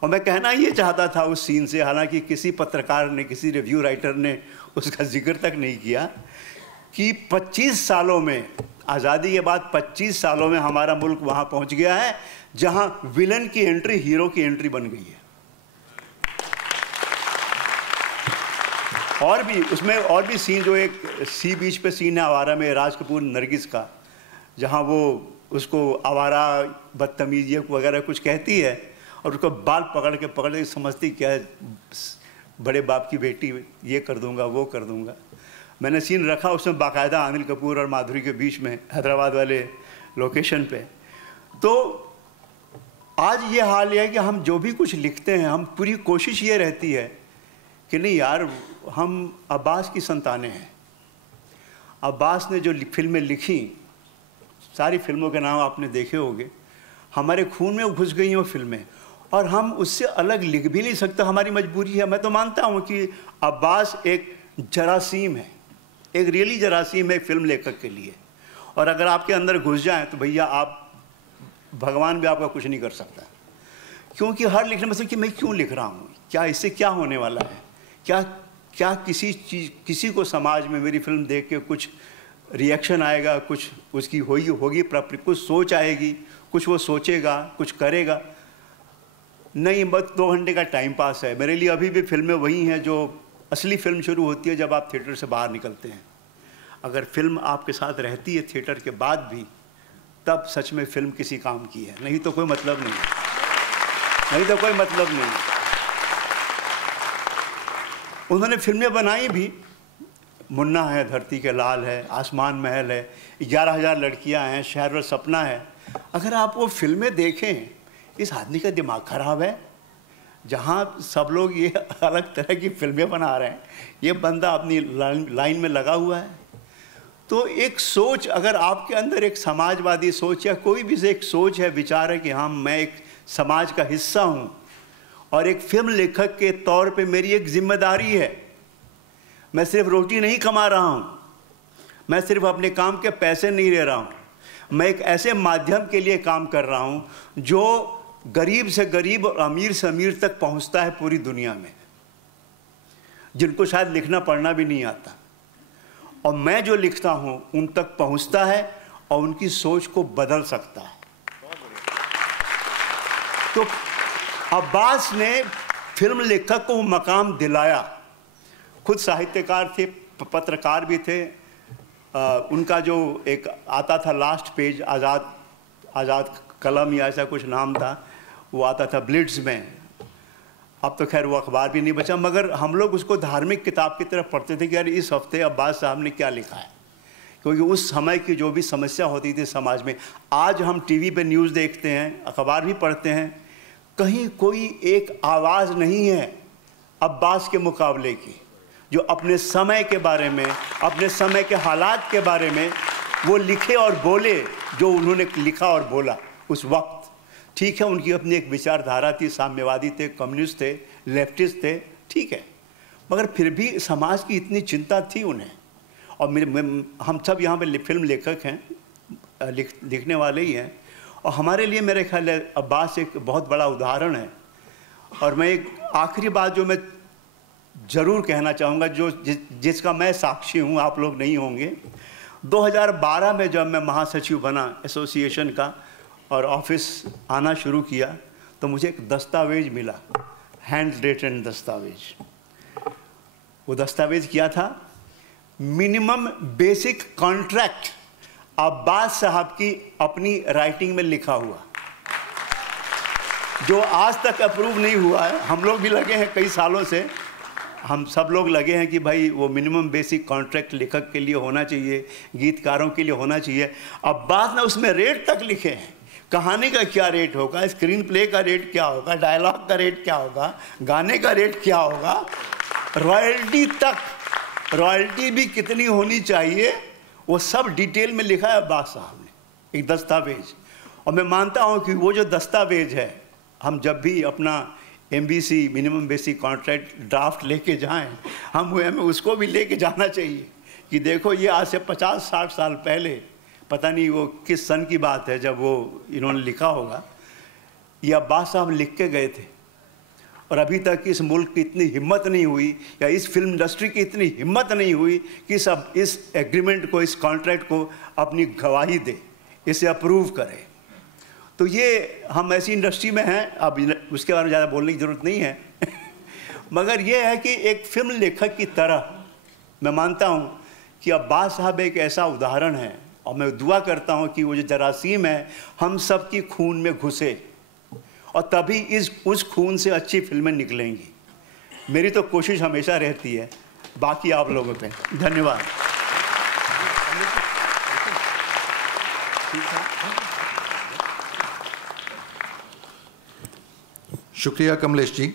और मैं कहना ये चाहता था उस सीन से, हालांकि किसी पत्रकार ने, किसी रिव्यू राइटर ने उसका जिक्र तक नहीं किया, कि 25 सालों में, आज़ादी के बाद 25 सालों में हमारा मुल्क वहाँ पहुँच गया है जहाँ विलन की एंट्री हीरो की एंट्री बन गई है। और भी उसमें और भी सीन, जो एक सी बीच पे सीन है आवारा में राज कपूर नरगिस का, जहाँ वो उसको आवारा बदतमीजी वगैरह कुछ कहती है और उसको बाल पकड़ के समझती क्या है, बड़े बाप की बेटी, ये कर दूंगा वो कर दूंगा। मैंने सीन रखा उसमें बाकायदा अनिल कपूर और माधुरी के बीच में, हैदराबाद वाले लोकेशन पे। तो आज ये हाल है कि हम जो भी कुछ लिखते हैं, हम पूरी कोशिश ये रहती है कि नहीं यार, हम अब्बास की संतानें हैं। अब्बास ने जो फिल्में लिखी, सारी फिल्मों के नाम आपने देखे होंगे, हमारे खून में घुस गई हैं वो फिल्में, और हम उससे अलग लिख भी नहीं सकते, हमारी मजबूरी है। मैं तो मानता हूँ कि अब्बास एक जरासीम है, एक रियली जरासीम है फिल्म लेखक के लिए, और अगर आपके अंदर घुस जाए तो भैया आप, भगवान भी आपका कुछ नहीं कर सकता, क्योंकि हर लिखने में सोच कि मैं क्यों लिख रहा हूँ, क्या इससे क्या होने वाला है, क्या किसी को समाज में मेरी फिल्म देख के कुछ रिएक्शन आएगा, कुछ उसकी होगी कुछ सोच आएगी, कुछ वो सोचेगा, कुछ करेगा। नहीं, बस 2 घंटे का टाइम पास है मेरे लिए। अभी भी फिल्में वही हैं जो असली फिल्म शुरू होती है जब आप थिएटर से बाहर निकलते हैं। अगर फिल्म आपके साथ रहती है थिएटर के बाद भी, तब सच में फिल्म किसी काम की है, नहीं तो कोई मतलब नहीं, नहीं तो कोई मतलब नहीं। उन्होंने फिल्में बनाई भी, मुन्ना है, धरती के लाल है, आसमान महल है, 11,000 लड़कियां हैं, शहर और सपना है। अगर आप वो फिल्में देखें, इस आदमी का दिमाग खराब है। जहाँ सब लोग ये अलग तरह की फिल्में बना रहे हैं, ये बंदा अपनी लाइन में लगा हुआ है। तो एक सोच, अगर आपके अंदर एक समाजवादी सोच या कोई भी एक सोच है, विचार है कि हाँ मैं एक समाज का हिस्सा हूँ और एक फिल्म लेखक के तौर पे मेरी एक जिम्मेदारी है, मैं सिर्फ रोटी नहीं कमा रहा हूँ, मैं सिर्फ अपने काम के पैसे नहीं ले रहा हूँ, मैं एक ऐसे माध्यम के लिए काम कर रहा हूँ जो गरीब से गरीब और अमीर से अमीर तक पहुँचता है पूरी दुनिया में, जिनको शायद लिखना पढ़ना भी नहीं आता, और मैं जो लिखता हूँ उन तक पहुँचता है और उनकी सोच को बदल सकता है। तो अब्बास ने फिल्म लेखक को मकाम दिलाया। खुद साहित्यकार थे, पत्रकार भी थे। उनका जो एक आता था लास्ट पेज, आज़ाद कलम या ऐसा कुछ नाम था, वो आता था ब्लिट्स में। अब तो खैर वो अखबार भी नहीं बचा, मगर हम लोग उसको धार्मिक किताब की तरफ पढ़ते थे कि यार इस हफ्ते अब्बास साहब ने क्या लिखा है, क्योंकि उस समय की जो भी समस्या होती थी समाज में। आज हम टीवी पे न्यूज़ देखते हैं, अखबार भी पढ़ते हैं, कहीं कोई एक आवाज़ नहीं है अब्बास के मुकाबले की, जो अपने समय के बारे में, अपने समय के हालात के बारे में वो लिखे और बोले जो उन्होंने लिखा और बोला उस वक्त। ठीक है, उनकी अपनी एक विचारधारा थी, साम्यवादी थे, कम्युनिस्ट थे, लेफ्टिस्ट थे, ठीक है, मगर फिर भी समाज की इतनी चिंता थी उन्हें। और हम सब यहाँ पे फिल्म लेखक हैं, लिखने वाले ही हैं, और हमारे लिए मेरे ख्याल है अब्बास एक बहुत बड़ा उदाहरण है। और मैं एक आखिरी बात जो मैं ज़रूर कहना चाहूँगा, जिसका मैं साक्षी हूँ, आप लोग नहीं होंगे। 2012 में जब मैं महासचिव बना एसोसिएशन का और ऑफिस आना शुरू किया, तो मुझे एक दस्तावेज मिला, हैंड रिटन दस्तावेज। वो दस्तावेज क्या था? मिनिमम बेसिक कॉन्ट्रैक्ट अब्बास साहब की अपनी राइटिंग में लिखा हुआ, जो आज तक अप्रूव नहीं हुआ है। हम लोग भी लगे हैं कई सालों से, हम सब लोग लगे हैं कि भाई वो मिनिमम बेसिक कॉन्ट्रैक्ट लेखक के लिए होना चाहिए, गीतकारों के लिए होना चाहिए। अब्बास ने उसमें रेट तक लिखे हैं, कहानी का क्या रेट होगा, स्क्रीन प्ले का रेट क्या होगा, डायलॉग का रेट क्या होगा, गाने का रेट क्या होगा, रॉयल्टी तक, रॉयल्टी भी कितनी होनी चाहिए, वो सब डिटेल में लिखा है अब्बास साहब ने, एक दस्तावेज। और मैं मानता हूँ कि वो जो दस्तावेज है, हम जब भी अपना MBC minimum basic contract draft लेके जाएं, हमें उसको भी लेके जाना चाहिए कि देखो ये आज से 50-60 साल पहले, पता नहीं वो किस सन की बात है जब वो इन्होंने लिखा होगा, ये अब्बास साहब लिख के गए थे। और अभी तक इस मुल्क की इतनी हिम्मत नहीं हुई, या इस फिल्म इंडस्ट्री की इतनी हिम्मत नहीं हुई कि सब इस एग्रीमेंट को, इस कॉन्ट्रैक्ट को अपनी गवाही दे, इसे अप्रूव करे। तो ये हम ऐसी इंडस्ट्री में हैं, अब उसके बारे में ज़्यादा बोलने की ज़रूरत नहीं है मगर ये है कि एक फिल्म लेखक की तरह मैं मानता हूँ कि अब्बास साहब एक ऐसा उदाहरण है, और मैं दुआ करता हूँ कि वो जो जरासीम है हम सब की खून में घुसे, और तभी उस खून से अच्छी फिल्में निकलेंगी। मेरी तो कोशिश हमेशा रहती है, बाकी आप लोगों पे धन्यवाद। शुक्रिया कमलेश जी।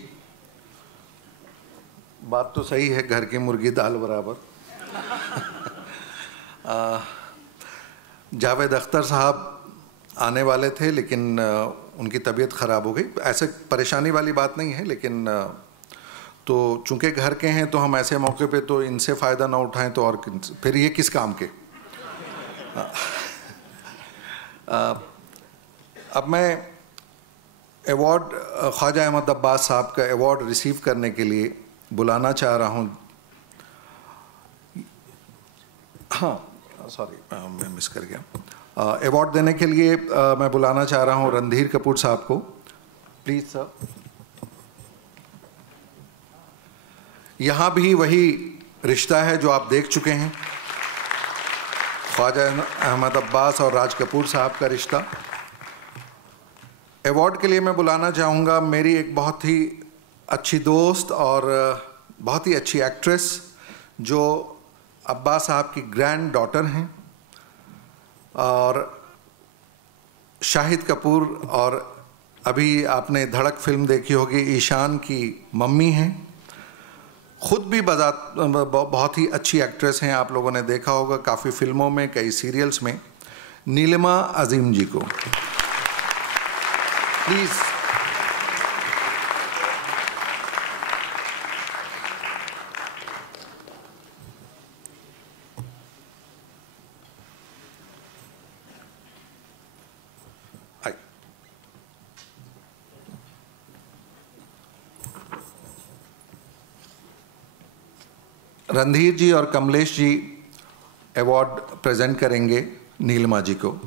बात तो सही है, घर की मुर्गी दाल बराबर। जावेद अख्तर साहब आने वाले थे, लेकिन उनकी तबीयत ख़राब हो गई। ऐसे परेशानी वाली बात नहीं है, लेकिन तो चूँकि घर के हैं तो हम ऐसे मौके पे तो इनसे फ़ायदा ना उठाएं तो और फिर ये किस काम के। अब मैं अवार्ड ख्वाजा अहमद अब्बास साहब का अवार्ड रिसीव करने के लिए बुलाना चाह रहा हूँ। हाँ सॉरी, मैं मिस कर गया। अवार्ड देने के लिए मैं बुलाना चाह रहा हूँ रणधीर कपूर साहब को। Please sir. यहाँ भी वही रिश्ता है जो आप देख चुके हैं, ख्वाजा अहमद अब्बास और राज कपूर साहब का रिश्ता। अवार्ड के लिए मैं बुलाना चाहूँगा मेरी एक बहुत ही अच्छी दोस्त और बहुत ही अच्छी एक्ट्रेस जो अब्बास साहब की ग्रैंड डॉटर हैं, और शाहिद कपूर, और अभी आपने धड़क फिल्म देखी होगी, ईशान की मम्मी हैं। खुद भी बहुत ही अच्छी एक्ट्रेस हैं, आप लोगों ने देखा होगा काफ़ी फिल्मों में, कई सीरियल्स में, नीलिमा अजीम जी को प्लीज़। रणधीर जी और कमलेश जी अवार्ड प्रेजेंट करेंगे नीलिमा जी को।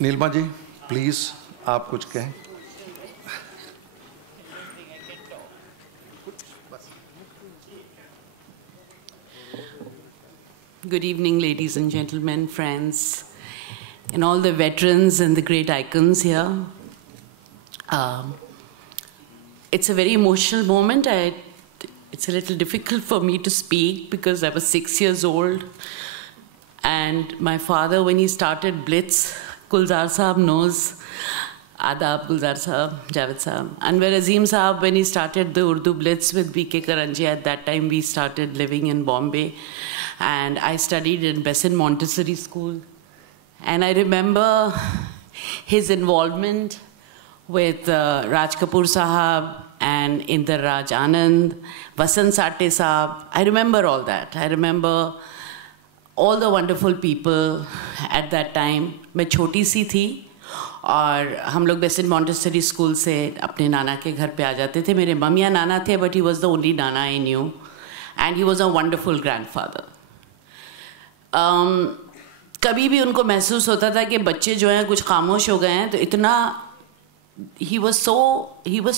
नीलिमा जी प्लीज़ आप कुछ कहें। Good evening, ladies and gentlemen, friends, and all the veterans and the great icons here. It's a very emotional moment. It's a little difficult for me to speak because I was 6 years old. And my father, when he started Blitz, Gulzar Saab knows, Adab Gulzar Saab, Javed Saab. Anwar Azim Saab, when he started the Urdu Blitz with B.K. Karanji, at that time we started living in Bombay. And I studied in Besant Montessori School. And I remember his involvement with Raj Kapoor Sahab and Inder Raj Anand, Vasant Sate Saab. I remember all that. I remember all the wonderful people at that time. मैं छोटी सी थी और हम लोग Besant Montessori school से अपने नाना के घर पे आ जाते थे। मेरे मम्मी नाना थे, but he was the only nana I knew, and he was a wonderful grandfather. कभी भी उनको महसूस होता था कि बच्चे जो हैं कुछ खामोश हो गए हैं, तो इतना he was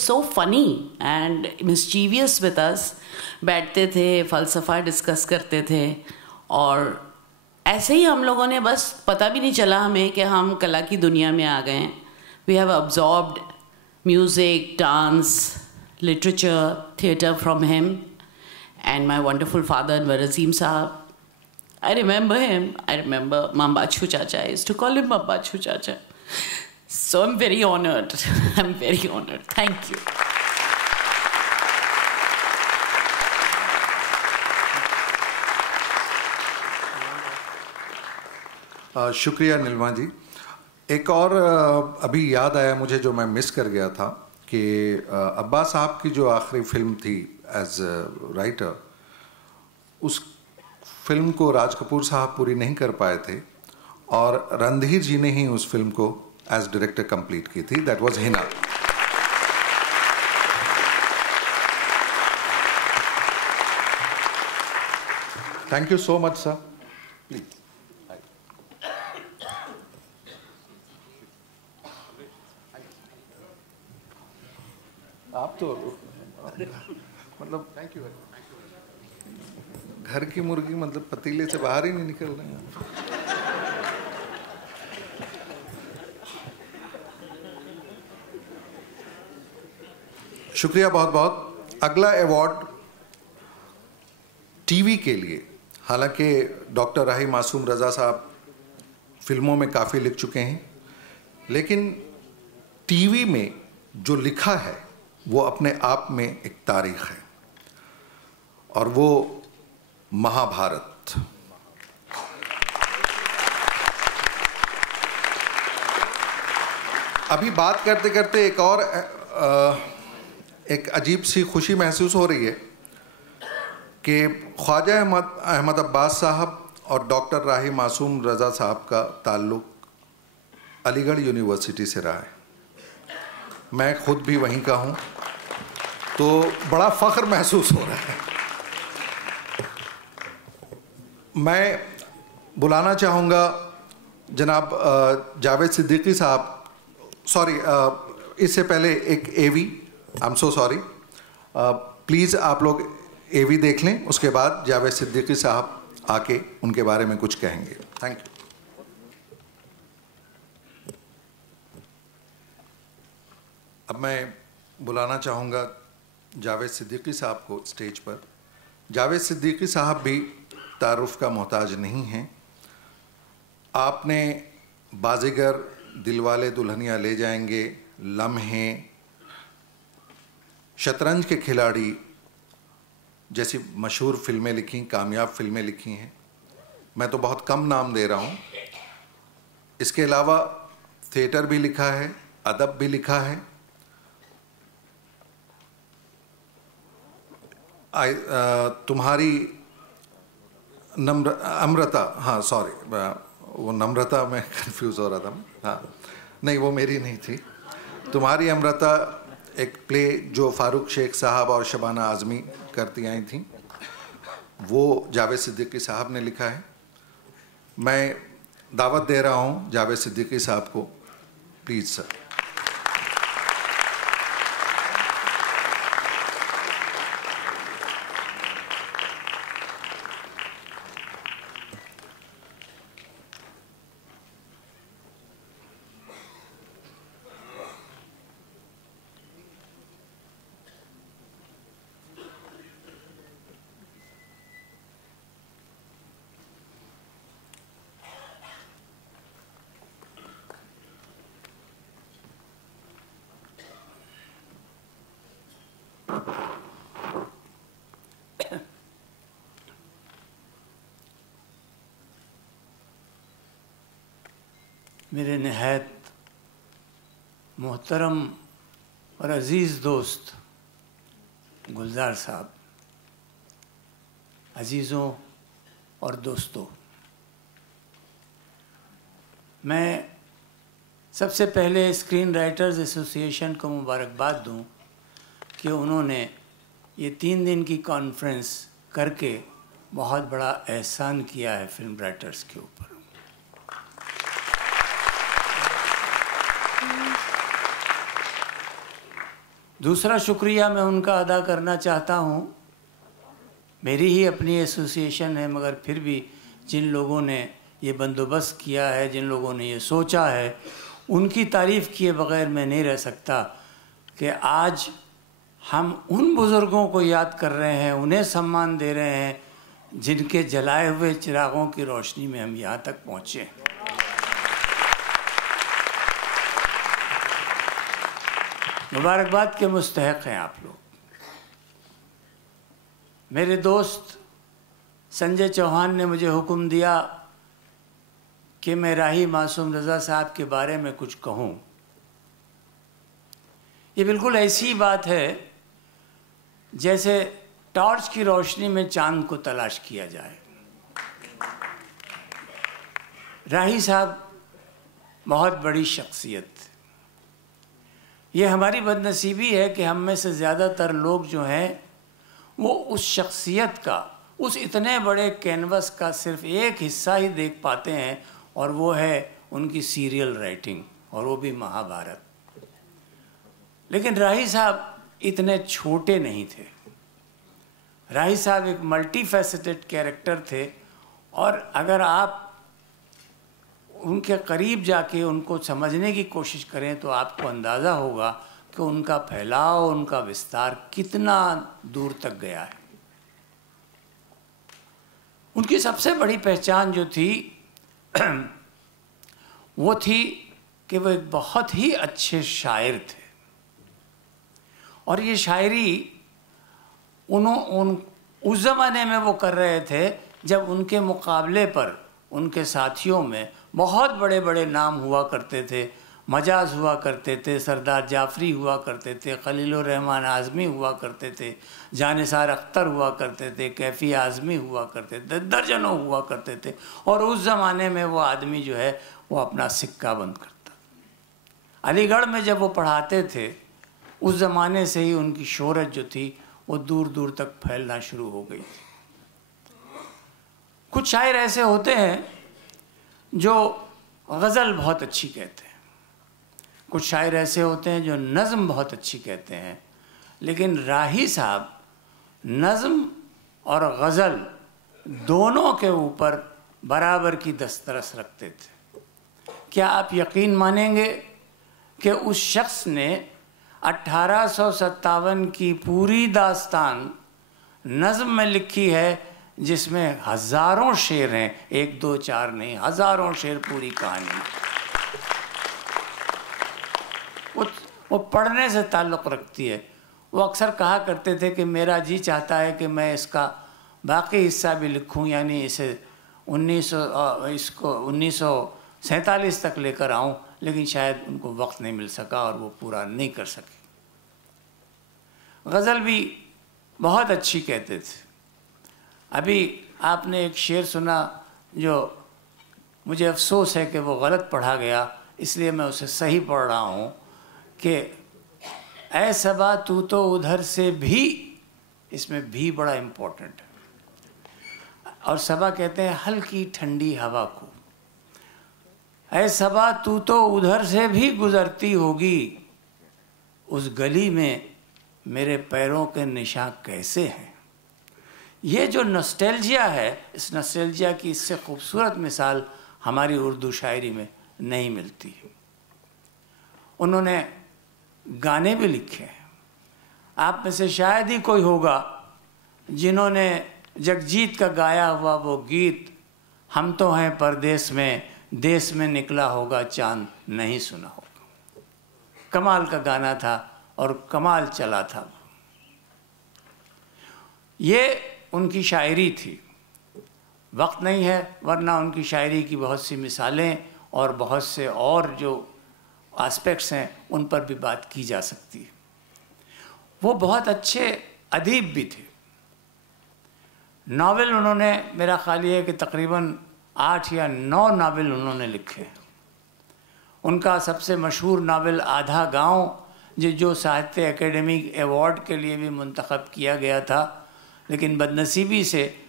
so funny and mischievous with us. बैठते थे, फ़लसफ़ा डिस्कस करते थे, और ऐसे ही हम लोगों ने बस पता भी नहीं चला हमें कि हम कला की दुनिया में आ गए हैं. We have absorbed music, dance, literature, theatre from him, and my wonderful father, Anwar Azim Sahab. I remember him. I remember Mambachu Chacha. I used to call him Mambachu Chacha. So I'm very honored. I'm very honored. Thank you. शुक्रिया नीलिमा जी. एक और अभी याद आया मुझे जो मैं miss कर गया था कि अब्बास साहब की जो आखिरी फिल्म थी एज राइटर, उस फिल्म को राज कपूर साहब पूरी नहीं कर पाए थे और रणधीर जी ने ही उस फिल्म को एज डायरेक्टर कंप्लीट की थी. That was Hina. Thank you so much sir. Please. आप तो मतलब थैंक यू. घर की मुर्गी मतलब पतीले से बाहर ही नहीं निकल रहे हैं. शुक्रिया बहुत बहुत. अगला अवार्ड टीवी के लिए. हालांकि डॉक्टर राही मासूम रज़ा साहब फिल्मों में काफ़ी लिख चुके हैं, लेकिन टीवी में जो लिखा है वो अपने आप में एक तारीख है, और वो महाभारत। अभी बात करते करते एक और एक अजीब सी खुशी महसूस हो रही है कि ख्वाजा अहमद अब्बास साहब और डॉक्टर राही मासूम रज़ा साहब का ताल्लुक़ अलीगढ़ यूनिवर्सिटी से रहा है। मैं खुद भी वहीं का हूँ, तो बड़ा फ़ख्र महसूस हो रहा है। मैं बुलाना चाहूँगा जनाब जावेद सिद्दीकी साहब, सॉरी इससे पहले एक AV, I am so sorry, please आप लोग एवी देख लें, उसके बाद जावेद सिद्दीकी साहब आके उनके बारे में कुछ कहेंगे। Thank you. अब मैं बुलाना चाहूँगा जावेद सिद्दीकी साहब को स्टेज पर। जावेद सिद्दीकी साहब भी तारुफ का मोहताज नहीं हैं। आपने बाजीगर, दिलवाले दुल्हनिया ले जाएंगे, लम्हे, शतरंज के खिलाड़ी जैसी मशहूर फिल्में लिखी, कामयाब फिल्में लिखी हैं। मैं तो बहुत कम नाम दे रहा हूँ। इसके अलावा थिएटर भी लिखा है, अदब भी लिखा है। तुम्हारी अमृता, हाँ सॉरी, वो नम्रता में कंफ्यूज हो रहा था। हाँ नहीं, वो मेरी नहीं थी। तुम्हारी अमृता एक प्ले जो फारूक शेख साहब और शबाना आज़मी करती आई थी, वो जावेद सिद्दीकी साहब ने लिखा है। मैं दावत दे रहा हूँ जावेद सिद्दीकी साहब को, प्लीज़ सर। मेरे नहायत मोहतरम और अज़ीज़ दोस्त गुलजार साहब, अजीज़ों और दोस्तों, मैं सबसे पहले स्क्रीन राइटर्स एसोसिएशन को मुबारकबाद दूं कि उन्होंने ये 3 दिन की कॉन्फ्रेंस करके बहुत बड़ा एहसान किया है फिल्म राइटर्स के ऊपर। दूसरा शुक्रिया मैं उनका अदा करना चाहता हूँ। मेरी ही अपनी एसोसिएशन है, मगर फिर भी जिन लोगों ने ये बंदोबस्त किया है, जिन लोगों ने ये सोचा है, उनकी तारीफ़ किए बग़ैर मैं नहीं रह सकता कि आज हम उन बुज़ुर्गों को याद कर रहे हैं, उन्हें सम्मान दे रहे हैं, जिनके जलाए हुए चिरागों की रोशनी में हम यहाँ तक पहुँचे। मुबारकबाद के मुस्तहक़ हैं आप लोग। मेरे दोस्त संजय चौहान ने मुझे हुक्म दिया कि मैं राही मासूम रज़ा साहब के बारे में कुछ कहूँ। ये बिल्कुल ऐसी बात है जैसे टॉर्च की रोशनी में चांद को तलाश किया जाए। राही साहब बहुत बड़ी शख्सियत। ये हमारी बदनसीबी है कि हम में से ज़्यादातर लोग जो हैं वो उस शख्सियत का, उस इतने बड़े कैनवस का सिर्फ एक हिस्सा ही देख पाते हैं, और वो है उनकी सीरियल राइटिंग, और वो भी महाभारत। लेकिन राही साहब इतने छोटे नहीं थे। राही साहब एक मल्टी फैसेटेड कैरेक्टर थे, और अगर आप उनके करीब जाके उनको समझने की कोशिश करें तो आपको अंदाज़ा होगा कि उनका फैलाव, उनका विस्तार कितना दूर तक गया है। उनकी सबसे बड़ी पहचान जो थी वो थी कि वो एक बहुत ही अच्छे शायर थे और ये शायरी उस ज़माने में वो कर रहे थे जब उनके मुकाबले पर उनके साथियों में बहुत बड़े बड़े नाम हुआ करते थे। मजाज हुआ करते थे, सरदार जाफरी हुआ करते थे, खलीलुर रहमान आज़मी हुआ करते थे, जानिसार अख्तर हुआ करते थे, कैफ़ी आज़मी हुआ करते थे, दर्जनों हुआ करते थे। और उस ज़माने में वो आदमी जो है वो अपना सिक्का बंद करता। अलीगढ़ में जब वो पढ़ाते थे उस ज़माने से ही उनकी शोहरत जो थी वो दूर दूर तक फैलना शुरू हो गई थी। कुछ शायर ऐसे होते हैं जो गज़ल बहुत अच्छी कहते हैं, कुछ शायर ऐसे होते हैं जो नज़म बहुत अच्छी कहते हैं, लेकिन राही साहब नज़म और गज़ल दोनों के ऊपर बराबर की दस्तरस रखते थे। क्या आप यकीन मानेंगे कि उस शख्स ने 1857 की पूरी दास्तान नज़म में लिखी है जिसमें हज़ारों शेर हैं, 1 2 4 नहीं, हज़ारों शेर पूरी कहानी। वो पढ़ने से ताल्लुक़ रखती है। वो अक्सर कहा करते थे कि मेरा जी चाहता है कि मैं इसका बाकी हिस्सा भी लिखूं, यानी इसे 1947 तक लेकर आऊं, लेकिन शायद उनको वक्त नहीं मिल सका और वो पूरा नहीं कर सके। गज़ल भी बहुत अच्छी कहते थे। अभी आपने एक शेर सुना जो मुझे अफसोस है कि वो गलत पढ़ा गया, इसलिए मैं उसे सही पढ़ रहा हूँ कि ऐ सबा तू तो उधर से भी, इसमें भी बड़ा इम्पोर्टेंट है। और सबा कहते हैं हल्की ठंडी हवा को। ऐ सबा तू तो उधर से भी गुजरती होगी, उस गली में मेरे पैरों के निशान कैसे हैं। ये जो नॉस्टैल्जिया है, इस नॉस्टैल्जिया की इससे खूबसूरत मिसाल हमारी उर्दू शायरी में नहीं मिलती। उन्होंने गाने भी लिखे हैं। आप में से शायद ही कोई होगा जिन्होंने जगजीत का गाया हुआ वो गीत हम तो हैं परदेश में, देश में निकला होगा चांद नहीं सुना होगा। कमाल का गाना था और कमाल चला था। ये उनकी शायरी थी। वक्त नहीं है, वरना उनकी शायरी की बहुत सी मिसालें और बहुत से और जो एस्पेक्ट्स हैं उन पर भी बात की जा सकती है। वो बहुत अच्छे अदीब भी थे। नावल उन्होंने, मेरा ख्याल ये है कि तकरीबन 8 या 9 नावल उन्होंने लिखे। उनका सबसे मशहूर नावल आधा गांव जो साहित्य एकेडमी अवार्ड के लिए भी मुंतखब किया गया था, लेकिन बदनसीबी से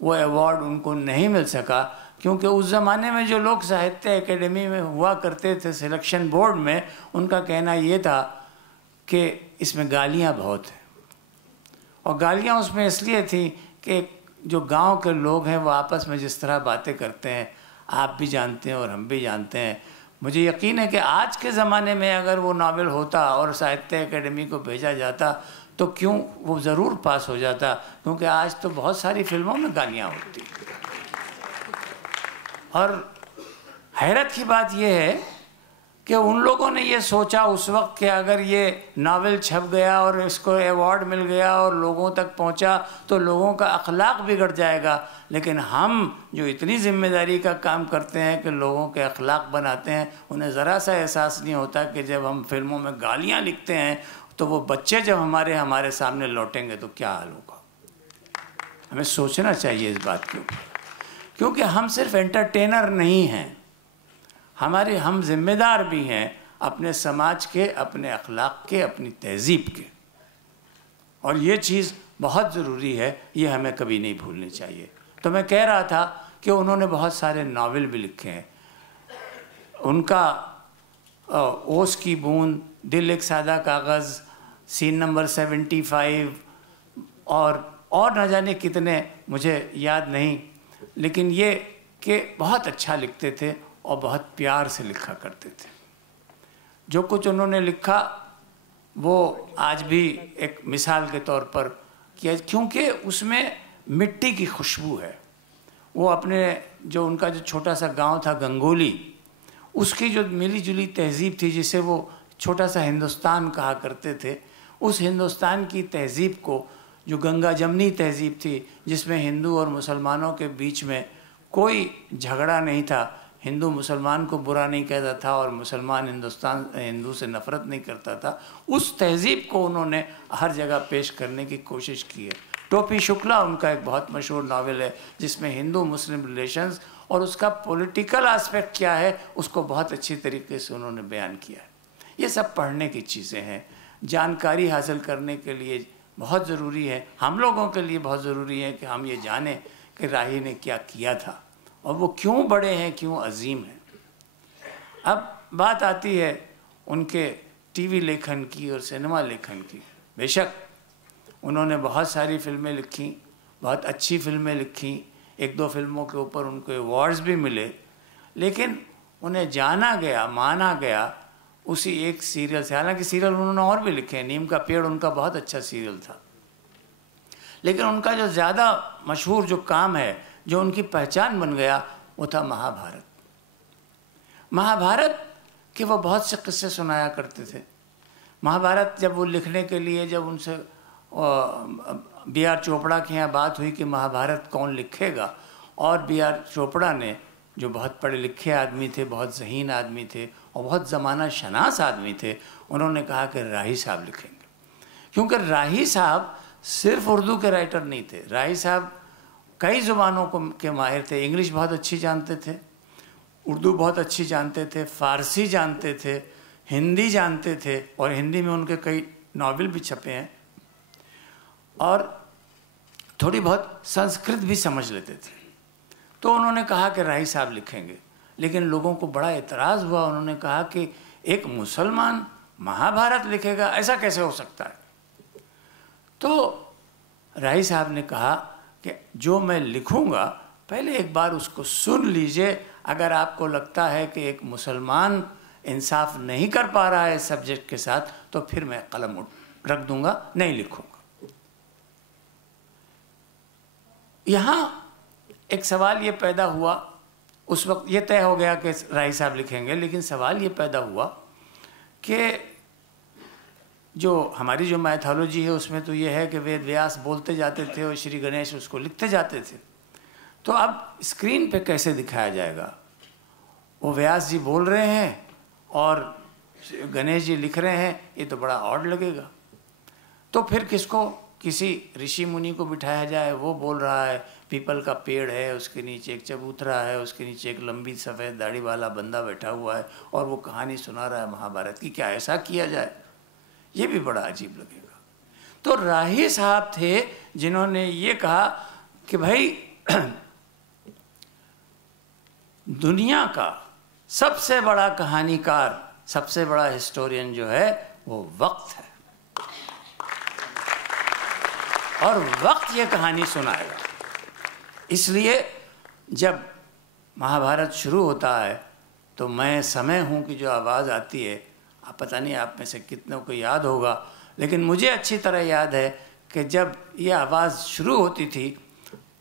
वो अवार्ड उनको नहीं मिल सका, क्योंकि उस ज़माने में जो लोग साहित्य एकेडमी में हुआ करते थे सिलेक्शन बोर्ड में, उनका कहना ये था कि इसमें गालियाँ बहुत हैं। और गालियाँ उसमें इसलिए थी कि जो गांव के लोग हैं वो आपस में जिस तरह बातें करते हैं, आप भी जानते हैं और हम भी जानते हैं। मुझे यकीन है कि आज के ज़माने में अगर वो नावल होता और साहित्य एकेडमी को भेजा जाता तो क्यों वो ज़रूर पास हो जाता, क्योंकि आज तो बहुत सारी फिल्मों में गालियाँ होती। और हैरत की बात यह है कि उन लोगों ने ये सोचा उस वक्त कि अगर ये नावल छप गया और इसको अवार्ड मिल गया और लोगों तक पहुंचा तो लोगों का अखलाक बिगड़ जाएगा। लेकिन हम जो इतनी जिम्मेदारी का काम करते हैं कि लोगों के अखलाक बनाते हैं, उन्हें ज़रा सा एहसास नहीं होता कि जब हम फिल्मों में गालियाँ लिखते हैं तो वो बच्चे जब हमारे सामने लौटेंगे तो क्या हाल होगा। हमें सोचना चाहिए इस बात के ऊपर, क्योंकि हम सिर्फ एंटरटेनर नहीं हैं, हम जिम्मेदार भी हैं अपने समाज के, अपने अखलाक के, अपनी तहजीब के। और ये चीज़ बहुत ज़रूरी है, ये हमें कभी नहीं भूलनी चाहिए। तो मैं कह रहा था कि उन्होंने बहुत सारे नावल भी लिखे हैं। उनका ओस की बूंद, दिल एक सादा कागज़, सीन नंबर 75 और न जाने कितने, मुझे याद नहीं, लेकिन ये कि बहुत अच्छा लिखते थे और बहुत प्यार से लिखा करते थे। जो कुछ उन्होंने लिखा वो आज भी एक मिसाल के तौर पर किया, क्योंकि उसमें मिट्टी की खुशबू है। वो अपने जो उनका जो छोटा सा गांव था गंगोली, उसकी जो मिली जुली तहज़ीब थी, जिसे वो छोटा सा हिंदुस्तान कहा करते थे, उस हिंदुस्तान की तहज़ीब को, जो गंगा जमनी तहज़ीब थी, जिसमें हिंदू और मुसलमानों के बीच में कोई झगड़ा नहीं था, हिंदू मुसलमान को बुरा नहीं कहता था और मुसलमान हिंदू से नफ़रत नहीं करता था, उस तहज़ीब को उन्होंने हर जगह पेश करने की कोशिश की है। टोपी शुक्ला उनका एक बहुत मशहूर नावल है, जिसमें हिंदू मुस्लिम रिलेशंस और उसका पॉलिटिकल एस्पेक्ट क्या है उसको बहुत अच्छी तरीके से उन्होंने बयान किया है। ये सब पढ़ने की चीज़ें हैं, जानकारी हासिल करने के लिए बहुत ज़रूरी है, हम लोगों के लिए बहुत ज़रूरी है कि हम ये जानें कि राही ने क्या किया था और वो क्यों बड़े हैं, क्यों अजीम हैं। अब बात आती है उनके टीवी लेखन की और सिनेमा लेखन की। बेशक उन्होंने बहुत सारी फिल्में लिखी, बहुत अच्छी फिल्में लिखी, एक दो फिल्मों के ऊपर उनको अवार्ड्स भी मिले, लेकिन उन्हें जाना गया, माना गया उसी एक सीरियल से। हालांकि सीरियल उन्होंने और भी लिखे हैं, नीम का पेड़ उनका बहुत अच्छा सीरियल था, लेकिन उनका जो ज़्यादा मशहूर जो काम है, जो उनकी पहचान बन गया, वो था महाभारत। महाभारत के वो बहुत से किस्से सुनाया करते थे। महाभारत जब वो लिखने के लिए, जब उनसे B.R. चोपड़ा के यहाँ बात हुई कि महाभारत कौन लिखेगा, और B.R. चोपड़ा ने, जो बहुत पढ़े लिखे आदमी थे, बहुत ज़हीन आदमी थे और बहुत ज़माना शनास आदमी थे, उन्होंने कहा कि राही साहब लिखेंगे। क्योंकि राही साहब सिर्फ उर्दू के राइटर नहीं थे, राही साहब कई ज़ुबानों के माहिर थे। इंग्लिश बहुत अच्छी जानते थे, उर्दू बहुत अच्छी जानते थे, फ़ारसी जानते थे, हिंदी जानते थे, और हिंदी में उनके कई नावल भी छपे हैं, और थोड़ी बहुत संस्कृत भी समझ लेते थे। तो उन्होंने कहा कि राही साहब लिखेंगे, लेकिन लोगों को बड़ा एतराज़ हुआ। उन्होंने कहा कि एक मुसलमान महाभारत लिखेगा, ऐसा कैसे हो सकता है। तो राही साहब ने कहा कि जो मैं लिखूंगा पहले एक बार उसको सुन लीजिए, अगर आपको लगता है कि एक मुसलमान इंसाफ नहीं कर पा रहा है इस सब्जेक्ट के साथ, तो फिर मैं कलम रख दूंगा, नहीं लिखूंगा। यहाँ एक सवाल ये पैदा हुआ, उस वक्त ये तय हो गया कि राही साहब लिखेंगे, लेकिन सवाल ये पैदा हुआ कि जो हमारी जो मैथोलॉजी है उसमें तो ये है कि वेद व्यास बोलते जाते थे और श्री गणेश उसको लिखते जाते थे, तो अब स्क्रीन पे कैसे दिखाया जाएगा। वो व्यास जी बोल रहे हैं और गणेश जी लिख रहे हैं, ये तो बड़ा ऑड लगेगा। तो फिर किसको, किसी ऋषि मुनि को बिठाया जाए, वो बोल रहा है पीपल का पेड़ है, उसके नीचे एक चबूतरा है, उसके नीचे एक लंबी सफ़ेद दाढ़ी वाला बंदा बैठा हुआ है और वो कहानी सुना रहा है महाभारत की, क्या ऐसा किया जाए, ये भी बड़ा अजीब लगेगा। तो राही साहब थे जिन्होंने ये कहा कि भाई दुनिया का सबसे बड़ा कहानीकार, सबसे बड़ा हिस्टोरियन जो है वो वक्त है, और वक्त ये कहानी सुनाएगा। इसलिए जब महाभारत शुरू होता है तो मैं समय हूँ कि जो आवाज़ आती है, आप पता नहीं आप में से कितनों को याद होगा, लेकिन मुझे अच्छी तरह याद है कि जब ये आवाज़ शुरू होती थी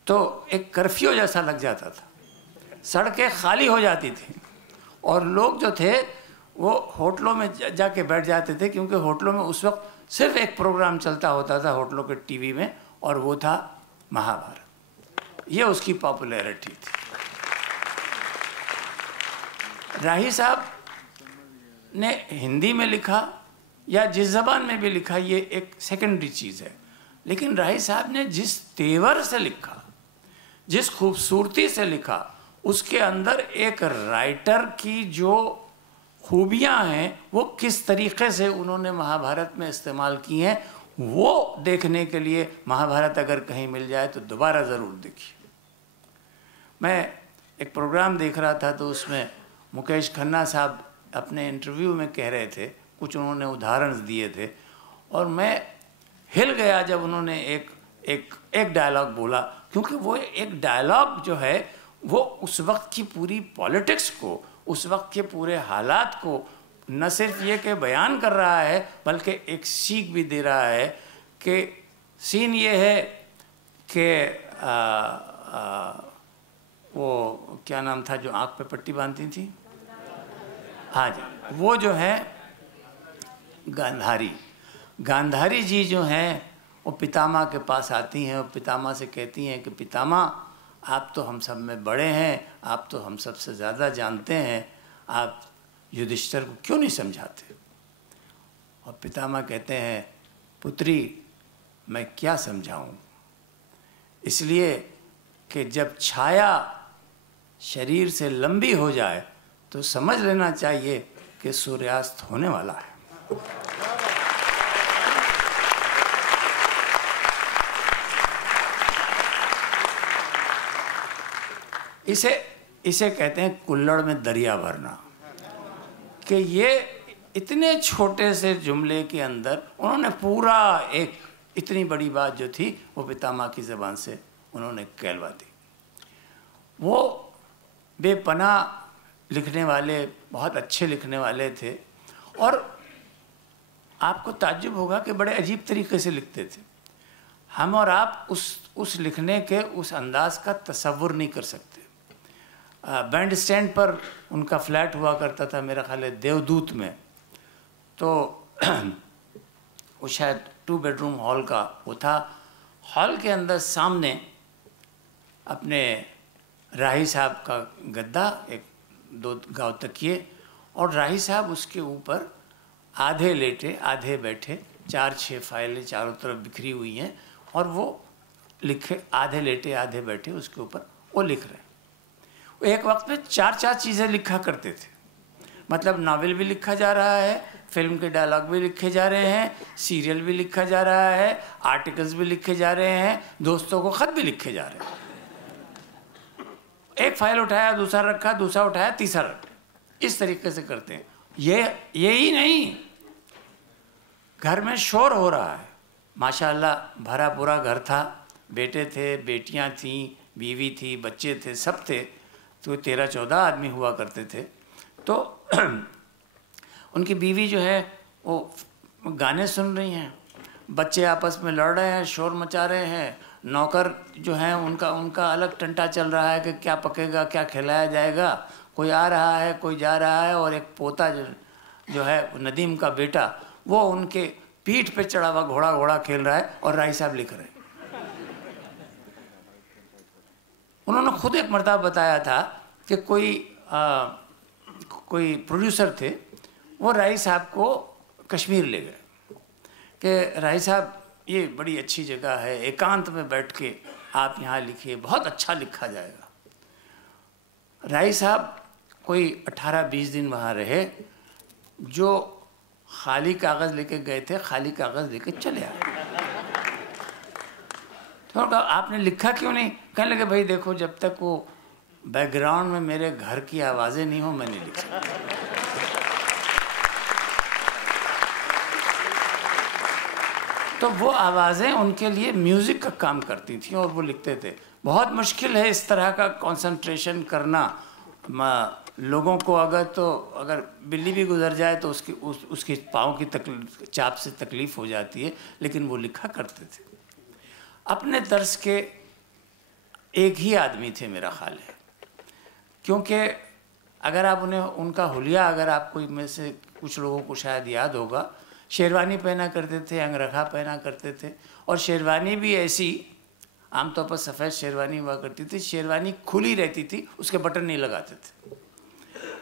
तो एक कर्फ्यू जैसा लग जाता था, सड़कें खाली हो जाती थी और लोग जो थे वो होटलों में जाके बैठ जाते थे, क्योंकि होटलों में उस वक्त सिर्फ एक प्रोग्राम चलता होता था होटलों के टीवी में, और वो था महाभारत। ये उसकी पॉपुलैरिटी थी। राही साहब ने हिंदी में लिखा या जिस ज़बान में भी लिखा, ये एक सेकेंडरी चीज़ है, लेकिन राही साहब ने जिस तेवर से लिखा, जिस खूबसूरती से लिखा, उसके अंदर एक राइटर की जो खूबियाँ हैं वो किस तरीक़े से उन्होंने महाभारत में इस्तेमाल की हैं, वो देखने के लिए महाभारत अगर कहीं मिल जाए तो दोबारा ज़रूर देखिए। मैं एक प्रोग्राम देख रहा था तो उसमें मुकेश खन्ना साहब अपने इंटरव्यू में कह रहे थे, कुछ उन्होंने उदाहरण दिए थे, और मैं हिल गया जब उन्होंने एक डायलॉग बोला, क्योंकि वो एक डायलॉग जो है वो उस वक्त की पूरी पॉलिटिक्स को, उस वक्त के पूरे हालात को न सिर्फ ये कि बयान कर रहा है, बल्कि एक सीख भी दे रहा है कि सीन ये है कि वो क्या नाम था जो आँख पे पट्टी बांधती थी, हाँ जी, वो जो है गांधारी जी जो हैं वो पितामह के पास आती हैं और पितामह से कहती हैं कि पितामह आप तो हम सब में बड़े हैं, आप तो हम सब से ज़्यादा जानते हैं, आप युधिष्ठिर को क्यों नहीं समझाते? और पितामह कहते हैं पुत्री मैं क्या समझाऊं, इसलिए कि जब छाया शरीर से लंबी हो जाए तो समझ लेना चाहिए कि सूर्यास्त होने वाला है। इसे कहते हैं कुल्हड़ में दरिया भरना। कि ये इतने छोटे से जुमले के अंदर उन्होंने पूरा एक इतनी बड़ी बात जो थी वो पितामह की ज़बान से उन्होंने कहलवा दी। वो बेपनाह लिखने वाले, बहुत अच्छे लिखने वाले थे और आपको ताज्जुब होगा कि बड़े अजीब तरीके से लिखते थे। हम और आप उस लिखने के उस अंदाज का तसव्वुर नहीं कर सकते। बैंड स्टैंड पर उनका फ्लैट हुआ करता था, मेरा ख्याल है देवदूत में, तो वो शायद 2 बेडरूम हॉल का वो था। हॉल के अंदर सामने अपने राही साहब का गद्दा, 1-2 गाँव तकिए, और राही साहब उसके ऊपर आधे लेटे आधे बैठे, 4-6 फाइलें चारों तरफ बिखरी हुई हैं और वो लिखे, आधे लेटे आधे बैठे उसके ऊपर वो लिख रहे हैं। एक वक्त में 4-4 चीज़ें लिखा करते थे, मतलब नावल भी लिखा जा रहा है, फिल्म के डायलॉग भी लिखे जा रहे हैं, सीरियल भी लिखा जा रहा है, आर्टिकल्स भी लिखे जा रहे हैं, दोस्तों को ख़त भी लिखे जा रहे हैं। एक फाइल उठाया, दूसरा रखा, दूसरा उठाया, तीसरा रखा, इस तरीके से करते हैं। यही नहीं, घर में शोर हो रहा है, माशाअल्लाह भरा पूरा घर था, बेटे थे, बेटियां थीं, बीवी थी, बच्चे थे, सब थे, तो 13-14 आदमी हुआ करते थे। तो उनकी बीवी जो है वो गाने सुन रही हैं, बच्चे आपस में लड़ रहे हैं, शोर मचा रहे हैं, नौकर जो हैं उनका अलग टंटा चल रहा है कि क्या पकेगा, क्या खिलाया जाएगा, कोई आ रहा है, कोई जा रहा है, और एक पोता जो है नदीम का बेटा, वो उनके पीठ पे चढ़ा हुआ घोड़ा खेल रहा है और राही साहब लिख रहे हैं। उन्होंने खुद एक मरतबा बताया था कि कोई प्रोड्यूसर थे, वो राही साहब को कश्मीर ले गए कि राही साहब ये बड़ी अच्छी जगह है, एकांत में बैठ के आप यहाँ लिखिए, बहुत अच्छा लिखा जाएगा। राही साहब कोई 18-20 दिन वहाँ रहे, जो खाली कागज़ लेके गए थे खाली कागज़ लेके चले आए। तो कहा आपने लिखा क्यों नहीं? कहने लगे भाई देखो, जब तक वो बैकग्राउंड में मेरे घर की आवाज़ें नहीं हो मैं नहीं लिख सकता। तो वो आवाज़ें उनके लिए म्यूज़िक का काम करती थी और वो लिखते थे। बहुत मुश्किल है इस तरह का कंसंट्रेशन करना। लोगों को अगर बिल्ली भी गुजर जाए तो उसके पाँव की चाप से तकलीफ़ हो जाती है, लेकिन वो लिखा करते थे। अपने दर्स के एक ही आदमी थे मेरा ख्याल है, क्योंकि अगर आप उनका हुलिया अगर आप कोई में से कुछ लोगों को शायद याद होगा, शेरवानी पहना करते थे, अंगरखा पहना करते थे, और शेरवानी भी ऐसी आमतौर पर सफ़ेद शेरवानी हुआ करती थी। शेरवानी खुली रहती थी, उसके बटन नहीं लगाते थे,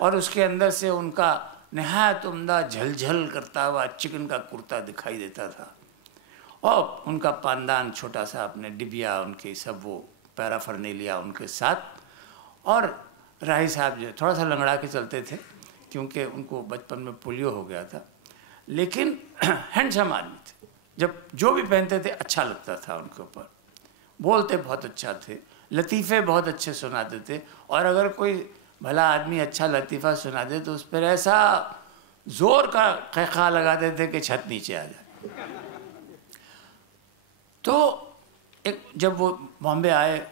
और उसके अंदर से उनका नहायत उम्दा झलझल करता हुआ चिकन का कुर्ता दिखाई देता था, और उनका पानदान छोटा सा, अपने डिबिया उनके सब वो पैराफर्नेलिया उनके साथ। और राही साहब जो थोड़ा सा लंगड़ा के चलते थे क्योंकि उनको बचपन में पोलियो हो गया था, लेकिन हैंडसम आदमी थे। जब जो भी पहनते थे अच्छा लगता था उनके ऊपर, बोलते बहुत अच्छा थे, लतीफ़े बहुत अच्छे सुनाते थे, और अगर कोई भला आदमी अच्छा लतीफ़ा सुना दे तो उस पर ऐसा ज़ोर का ख़ैख़ा लगाते थे कि छत नीचे आ जाए। तो जब वो बॉम्बे आए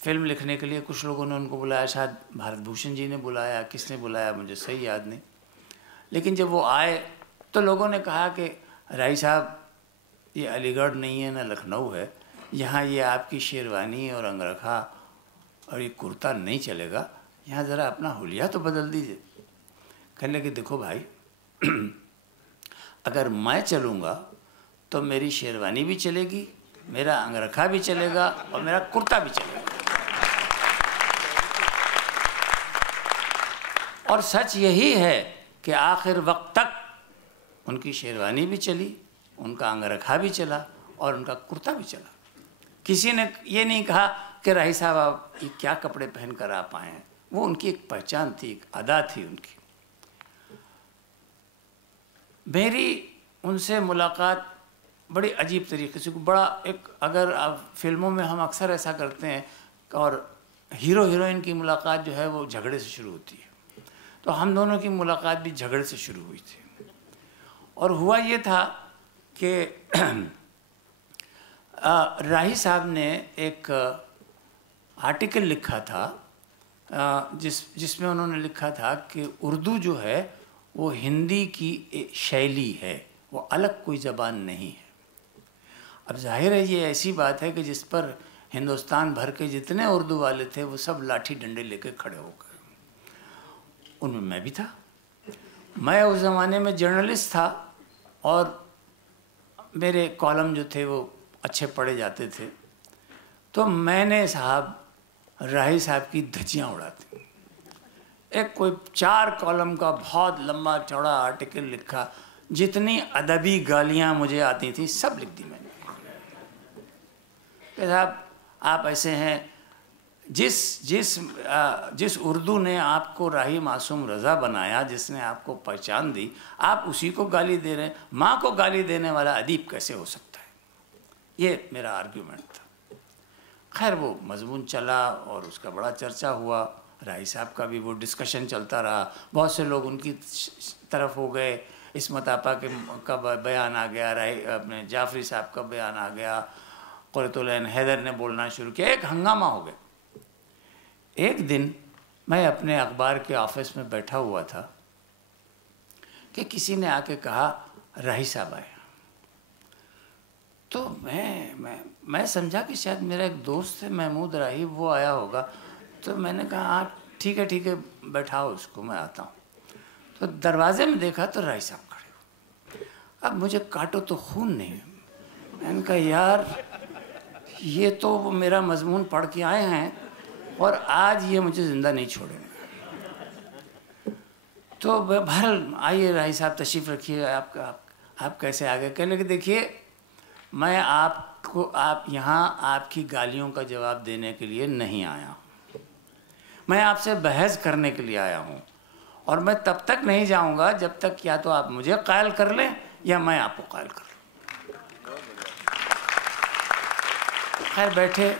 फिल्म लिखने के लिए, कुछ लोगों ने उनको बुलाया, शायद भारत भूषण जी ने बुलाया, किसने बुलाया मुझे सही याद नहीं, लेकिन जब वो आए तो लोगों ने कहा कि राही साहब ये अलीगढ़ नहीं है ना लखनऊ है, यहाँ ये आपकी शेरवानी और अंगरखा और ये कुर्ता नहीं चलेगा, यहाँ ज़रा अपना हुलिया तो बदल दीजिए। कहने लगे देखो भाई अगर मैं चलूँगा तो मेरी शेरवानी भी चलेगी, मेरा अंगरखा भी चलेगा और मेरा कुर्ता भी चलेगा। और सच यही है कि आखिर वक्त तक उनकी शेरवानी भी चली, उनका अंगरखा भी चला और उनका कुर्ता भी चला। किसी ने ये नहीं कहा कि राही साहब आप ये क्या कपड़े पहन कर आप आए हैं। वो उनकी एक पहचान थी, एक अदा थी उनकी। मेरी उनसे मुलाकात बड़ी अजीब तरीके से, बड़ा एक, अगर आप फिल्मों में हम अक्सर ऐसा करते हैं और हीरो हीरोइन की मुलाकात जो है वो झगड़े से शुरू होती है, तो हम दोनों की मुलाकात भी झगड़े से शुरू हुई थी। और हुआ ये था कि राही साहब ने एक आर्टिकल लिखा था जिसमें उन्होंने लिखा था कि उर्दू जो है वो हिंदी की शैली है, वो अलग कोई ज़बान नहीं है। अब जाहिर है ये ऐसी बात है कि जिस पर हिंदुस्तान भर के जितने उर्दू वाले थे वो सब लाठी डंडे लेके खड़े हो गए। उनमें मैं भी था। मैं उस ज़माने में जर्नलिस्ट था और मेरे कॉलम जो थे वो अच्छे पढ़े जाते थे। तो मैंने साहब राही साहब की धज्जियाँ उड़ा दी। एक कोई 4 कॉलम का बहुत लंबा चौड़ा आर्टिकल लिखा, जितनी अदबी गालियाँ मुझे आती थी सब लिख दी मैंने। साहब आप ऐसे हैं, जिस उर्दू ने आपको राही मासूम रज़ा बनाया, जिसने आपको पहचान दी, आप उसी को गाली दे रहे हैं। माँ को गाली देने वाला अदीब कैसे हो सकता है? ये मेरा आर्ग्यूमेंट था। खैर वो मजमून चला और उसका बड़ा चर्चा हुआ। राही साहब का भी वो डिस्कशन चलता रहा। बहुत से लोग उनकी तरफ हो गए। इस्मत आपा का बयान आ गया, अपने जाफरी साहब का बयान आ गया, क़ुर्रतुल-ऐन हैदर ने बोलना शुरू किया। एक हंगामा हो गया। एक दिन मैं अपने अखबार के ऑफिस में बैठा हुआ था कि किसी ने आके कहा राही साहब आए। तो मैं समझा कि शायद मेरा एक दोस्त है महमूद राही, वो आया होगा। तो मैंने कहा हाँ ठीक है बैठाओ उसको, मैं आता हूँ। तो दरवाजे में देखा तो राही साहब खड़े हो। अब मुझे काटो तो खून नहीं। मैंने कहा यार ये तो मेरा मजमून पढ़ के आए हैं और आज ये मुझे ज़िंदा नहीं छोड़ेंगे। तो बहरहाल आइए राही साहब तशरीफ़ रखिए, आप कैसे आ गए? कहने लगे देखिए मैं आप यहाँ आपकी गालियों का जवाब देने के लिए नहीं आया, मैं आपसे बहस करने के लिए आया हूँ। और मैं तब तक नहीं जाऊँगा जब तक या तो आप मुझे कायल कर लें या मैं आपको कायल कर लूँ। खैर बैठे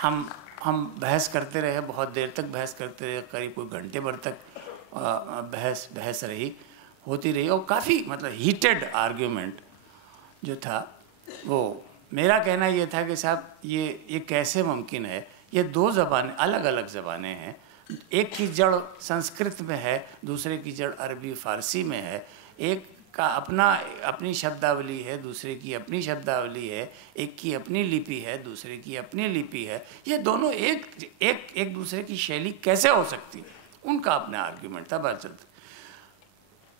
हम बहस करते रहे, बहुत देर तक बहस करते रहे, करीब कोई घंटे भर तक बहस रही, होती रही। और काफ़ी मतलब हीटेड आर्ग्यूमेंट जो था, वो मेरा कहना ये था कि साहब ये कैसे मुमकिन है, ये 2 ज़बानें अलग अलग ज़बानें हैं। एक की जड़ संस्कृत में है, दूसरे की जड़ अरबी फ़ारसी में है। एक का अपनी शब्दावली है, दूसरे की अपनी शब्दावली है। एक की अपनी लिपि है, दूसरे की अपनी लिपि है। ये दोनों एक दूसरे की शैली कैसे हो सकती है, उनका अपना आर्ग्यूमेंट था। बात चलती,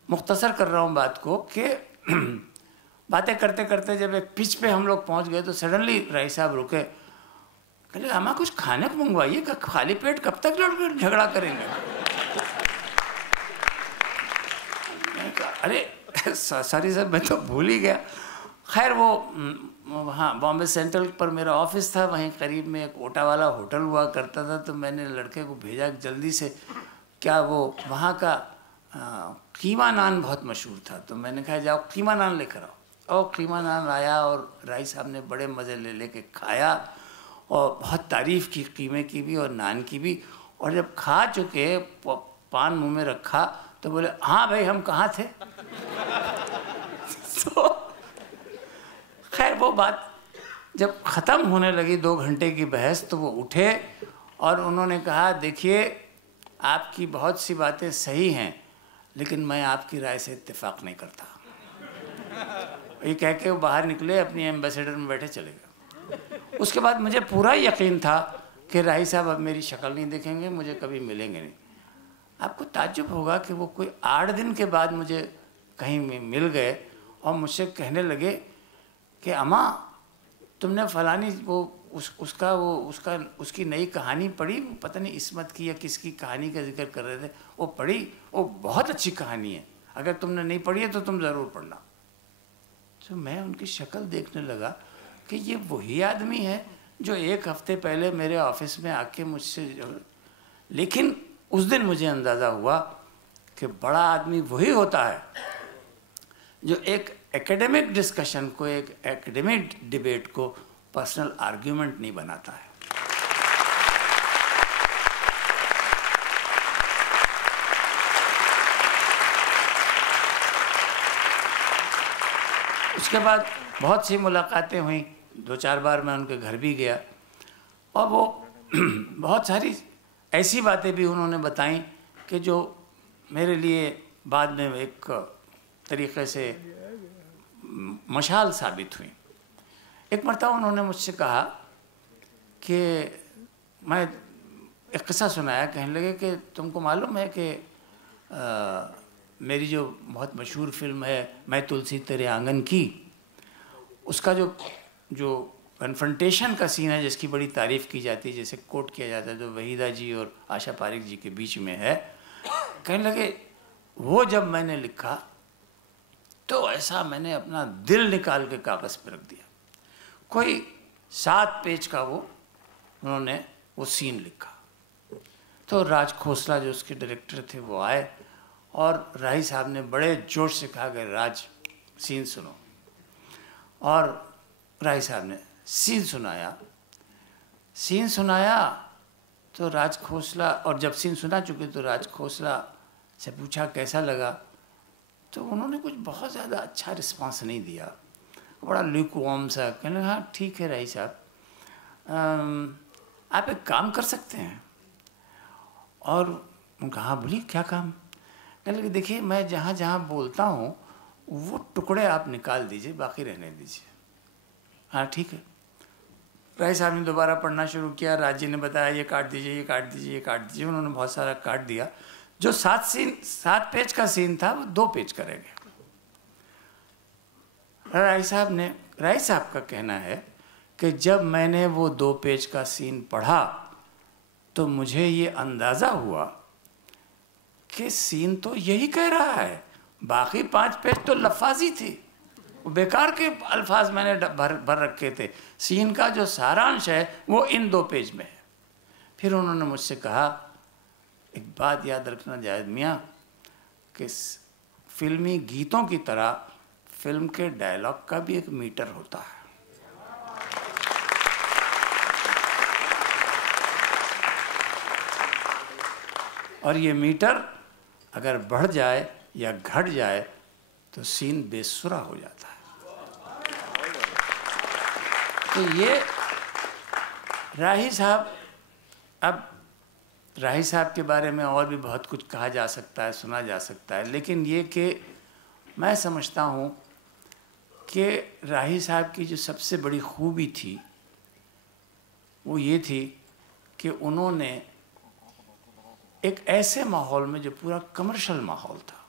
मुख्तसर कर रहा हूँ बात को कि बातें करते करते जब एक पिच पे हम लोग पहुँच गए तो सडनली राही साहब रुके। कहले अम्मा कुछ खाने को मंगवाइए, खाली पेट कब तक झगड़ा करेंगे? अरे सॉरी सर मैं तो भूल ही गया। खैर वो वहाँ बॉम्बे सेंट्रल पर मेरा ऑफिस था, वहीं करीब में एक ओटा वाला होटल हुआ करता था। तो मैंने लड़के को भेजा जल्दी से, क्या वो वहाँ का कीमा नान बहुत मशहूर था। तो मैंने कहा जाओ कीमा नान लेकर आओ। और कीमा नान आया और राही साहब ने बड़े मज़े लेके खाया और बहुत तारीफ़ की कीमे की भी और नान की भी। और जब खा चुके, पान मुंह में रखा तो बोले हाँ भाई हम कहाँ थे? तो खैर वो बात जब ख़त्म होने लगी 2 घंटे की बहस, तो वो उठे और उन्होंने कहा देखिए आपकी बहुत सी बातें सही हैं लेकिन मैं आपकी राय से इत्तेफाक नहीं करता। ये कह के वो बाहर निकले, अपनी एम्बेसडर में बैठे चले गए। उसके बाद मुझे पूरा यकीन था कि राही साहब अब मेरी शक्ल नहीं देखेंगे, मुझे कभी मिलेंगे नहीं। आपको ताज्जुब होगा कि वो कोई 8 दिन के बाद मुझे कहीं मिल गए और मुझसे कहने लगे कि अम्मा तुमने फलानी उसकी नई कहानी पढ़ी, पता नहीं इस्मत की या किसकी कहानी का जिक्र कर रहे थे, वो पढ़ी, वो बहुत अच्छी कहानी है, अगर तुमने नहीं पढ़ी है तो तुम ज़रूर पढ़ना। तो मैं उनकी शक्ल देखने लगा कि ये वही आदमी है जो 1 हफ्ते पहले मेरे ऑफिस में आके मुझसे, लेकिन उस दिन मुझे अंदाज़ा हुआ कि बड़ा आदमी वही होता है जो एक एकेडमिक डिस्कशन को, एक एकेडमिक डिबेट को पर्सनल आर्ग्यूमेंट नहीं बनाता है। उसके बाद बहुत सी मुलाकातें हुई, 2-4 बार मैं उनके घर भी गया और वो बहुत सारी ऐसी बातें भी उन्होंने बताई कि जो मेरे लिए बाद में एक तरीक़े से मशाल साबित हुई। एक मरतबा उन्होंने मुझसे कहा कि मैं एक किस्सा सुनाया, कहने लगे कि तुमको मालूम है कि मेरी जो बहुत मशहूर फिल्म है मैं तुलसी तेरे आंगन की, उसका जो कन्फ्रंटेशन का सीन है जिसकी बड़ी तारीफ़ की जाती है, जैसे कोट किया जाता है, जो वहीदा जी और आशा पारिक जी के बीच में है, कहने लगे वो जब मैंने लिखा तो ऐसा मैंने अपना दिल निकाल के कागज़ पर रख दिया। कोई 7 पेज का उन्होंने वो सीन लिखा। तो राज खोसला जो उसके डायरेक्टर थे वो आए और राही साहब ने बड़े जोश से कहा कि राज सीन सुनो, और राही साहब ने सीन सुनाया तो राज खोसला, और जब सीन सुना चुके तो राज खोसला से पूछा कैसा लगा, तो उन्होंने कुछ बहुत ज़्यादा अच्छा रिस्पांस नहीं दिया, बड़ा ल्यूकवार्म सा, कहने लगा हाँ ठीक है राही साहब, आप एक काम कर सकते हैं। और उनका हाँ बोलिए क्या काम। कहने लगे देखिए मैं जहाँ जहाँ बोलता हूँ वो टुकड़े आप निकाल दीजिए, बाकी रहने दीजिए। हाँ ठीक है। राही साहब ने दोबारा पढ़ना शुरू किया, राजी ने बताया ये काट दीजिए, ये काट दीजिए, ये काट दीजिए, उन्होंने बहुत सारा काट दिया। जो 7 पेज का सीन था वो 2 पेज का रह गया। राही साहब का कहना है कि जब मैंने वो 2 पेज का सीन पढ़ा तो मुझे ये अंदाज़ा हुआ कि सीन तो यही कह रहा है, बाकी 5 पेज तो लफाजी थी, बेकार के अल्फाज मैंने भर रखे थे, सीन का जो सारांश है वो इन 2 पेज में है। फिर उन्होंने मुझसे कहा एक बात याद रखना जायद मियाँ कि फिल्मी गीतों की तरह फिल्म के डायलॉग का भी एक मीटर होता है। और ये मीटर अगर बढ़ जाए या घट जाए तो सीन बेसुरा हो जाता है। तो ये राही साहब, अब राही साहब के बारे में और भी बहुत कुछ कहा जा सकता है, सुना जा सकता है, लेकिन ये कि मैं समझता हूँ कि राही साहब की जो सबसे बड़ी खूबी थी वो ये थी कि उन्होंने एक ऐसे माहौल में जो पूरा कमर्शियल माहौल था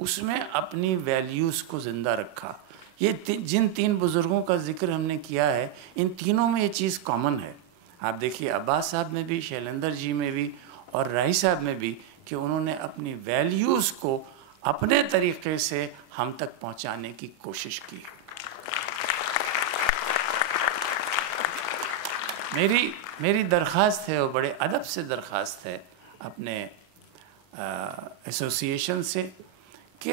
उसमें अपनी वैल्यूज़ को ज़िंदा रखा। ये जिन 3 बुज़ुर्गों का जिक्र हमने किया है, इन तीनों में ये चीज़ कॉमन है। आप देखिए अब्बास साहब में भी, शैलेंद्र जी में भी और राही साहब में भी, कि उन्होंने अपनी वैल्यूज़ को अपने तरीक़े से हम तक पहुंचाने की कोशिश की। मेरी दरख्वास्त है और बड़े अदब से दरख्वास्त है अपने एसोसिएशन से कि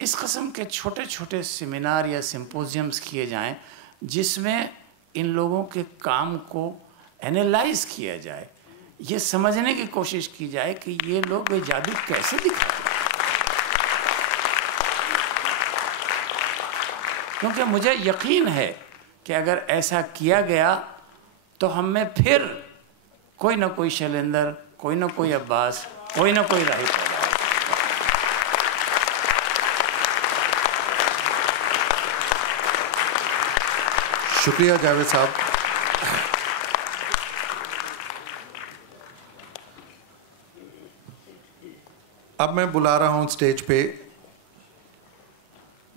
इस किस्म के छोटे छोटे सेमिनार या सिम्पोजियम्स किए जाएं जिसमें इन लोगों के काम को एनालाइज किया जाए, ये समझने की कोशिश की जाए कि ये लोग वे जादू कैसे दिखाते हैं। क्योंकि मुझे यकीन है कि अगर ऐसा किया गया तो हम में फिर कोई ना कोई शैलेंद्र, कोई ना कोई अब्बास, कोई ना कोई राही पैदा। शुक्रिया जावेद साहब। अब मैं बुला रहा हूँ स्टेज पे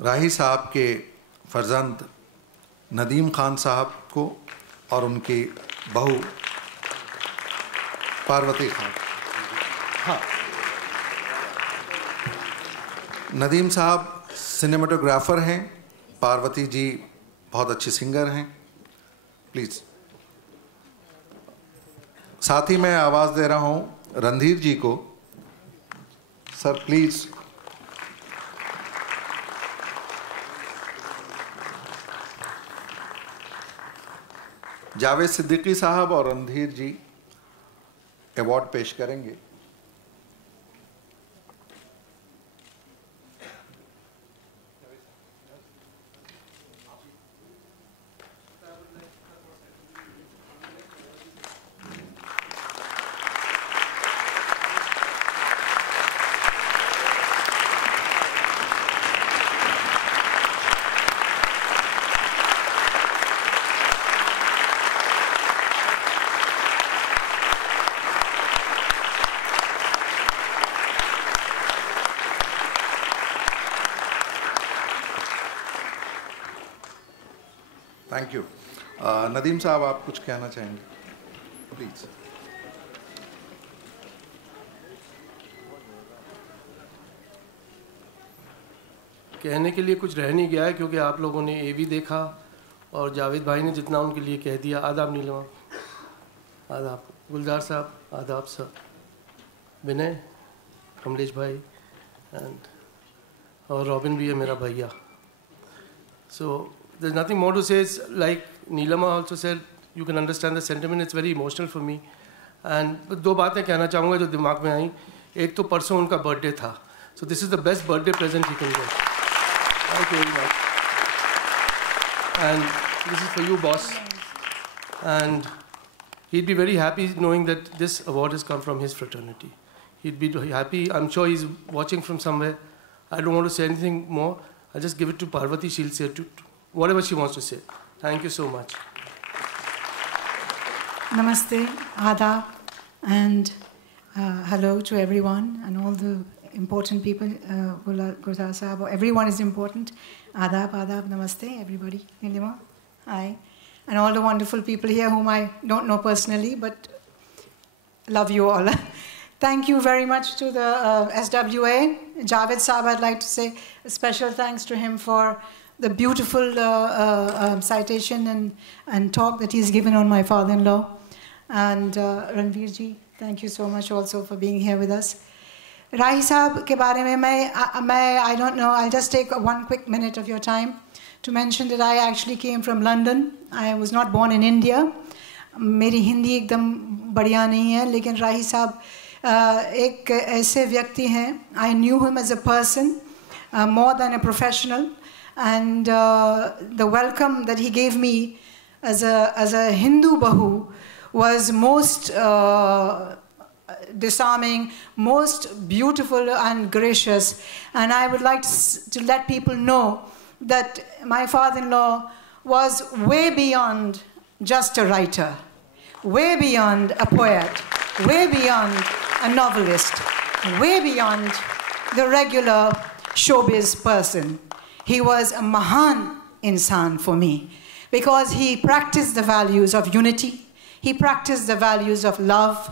राही साहब के फर्जंद नदीम खान साहब को और उनकी बहू पार्वती खान। हाँ, नदीम साहब सिनेमेटोग्राफर हैं, पार्वती जी बहुत अच्छी सिंगर हैं। प्लीज़। साथ ही मैं आवाज़ दे रहा हूँ रणधीर जी को। Sir please. जावेद सिद्दीकी साहब और रणधीर जी अवार्ड पेश करेंगे। Thank you. नदीम साहब, आप कुछ कहना चाहेंगे? प्लीज। कहने के लिए कुछ रह नहीं गया है क्योंकि आप लोगों ने ये भी देखा और जावेद भाई ने जितना उनके लिए कह दिया। आदाब नीलिमा, आदाब गुलजार साहब, आदाब सर, विनय, कमलेश भाई एंड और रॉबिन भी है मेरा भैया। So there's nothing more to say. It's like Neelama also said, you can understand the sentiment. It's very emotional for me. And दो बातें कहना चाहूँगा जो दिमाग में आई। एक तो परसों उनका बर्थडे था, so this is the best birthday present you can get. Thank you very much. And this is for you, boss. And he'd be very happy knowing that this award has come from his fraternity. He'd be happy. I'm sure he's watching from somewhere. I don't want to say anything more. I'll just give it to Parvati. She'll say whatever she wants to say. Thank you so much. Namaste, Adab, and hello to everyone and all the important people. Gulzar Sahab, everyone is important. Adab, Adab, Namaste, everybody. Nilima, hi. And all the wonderful people here whom I don't know personally, but love you all. Thank you very much to the SWA. Javed Saab, I'd like to say a special thanks to him for the beautiful citation and talk that he's given on my father-in-law. And Ranveer ji, thank you so much also for being here with us. Rahi Saab ke baare mein I don't know, I'll just take one quick minute of your time to mention that I actually came from London. I was not born in India. मेरी हिंदी एकदम बढ़िया नहीं है, लेकिन राही साहब एक ऐसे व्यक्ति हैं. I knew him as a person, more than a professional, and the welcome that he gave me as a Hindu bahu was most disarming, most beautiful and gracious. And I would like to let people know that my father-in-law was way beyond just a writer, way beyond a poet, way beyond a novelist, way beyond the regular showbiz person. He was a mahan insan for me because he practiced the values of unity, he practiced the values of love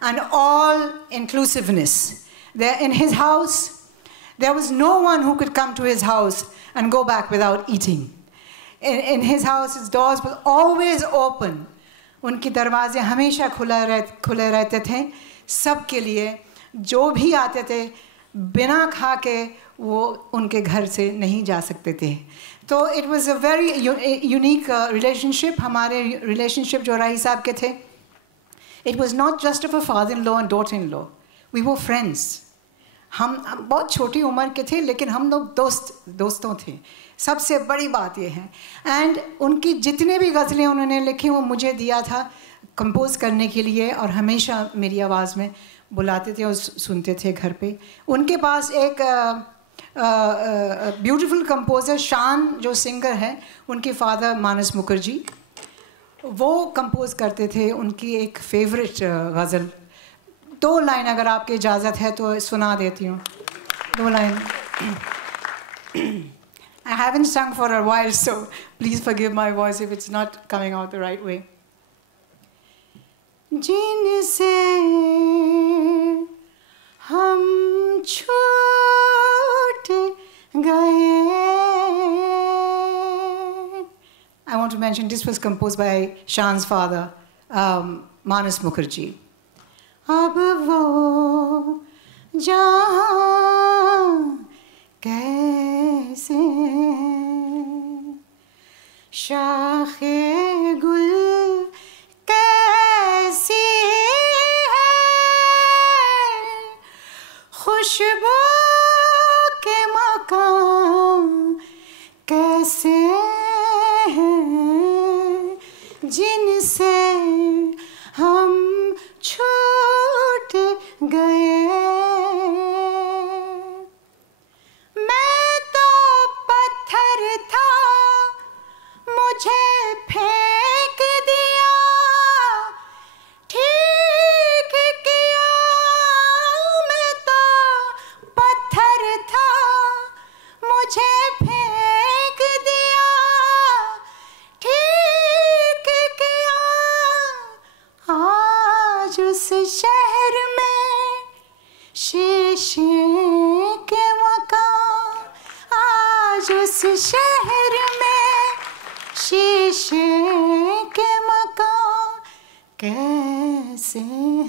and all inclusiveness. There in his house, there was no one who could come to his house and go back without eating. In his house, his doors were always open. उनके दरवाजे हमेशा खुले रहते थे सबके लिए. जो भी आते थे बिना खा के वो उनके घर से नहीं जा सकते थे. तो it was a very unique relationship. हमारे relationship जो राही साहब के थे, it was not just of a father-in-law and daughter-in-law. We were friends. हम बहुत छोटी उम्र के थे लेकिन हम लोग दोस्तों थे. सबसे बड़ी बात ये है. एंड उनकी जितने भी गज़लें उन्होंने लिखी वो मुझे दिया था कंपोज करने के लिए और हमेशा मेरी आवाज़ में बुलाते थे और सुनते थे घर पे. उनके पास एक ब्यूटीफुल कंपोज़र शान जो सिंगर है, उनके फादर मानस मुखर्जी, वो कंपोज करते थे. उनकी एक फेवरेट गज़ल 2 लाइन अगर आपकी इजाज़त है तो सुना देती हूँ, 2 line. I haven't sung for a while, so please forgive my voice if it's not coming out the right way. जिनसे हम छूट गए. I want to mention this was composed by Shan's father, Manas Mukherjee. अब वो जहाँ कैसे शाखे गुल कैसी है, खुशबू के मकाम कैसे हैं, जिनसे हम छूट गए. मैं तो पत्थर था, मुझे फेंक दिया, ठीक किया. मैं तो पत्थर था, मुझे फेंक दिया, ठीक किया. आज उस शहर में शीशे के मकान, आज उस शहर में शीशे के मकान कैसे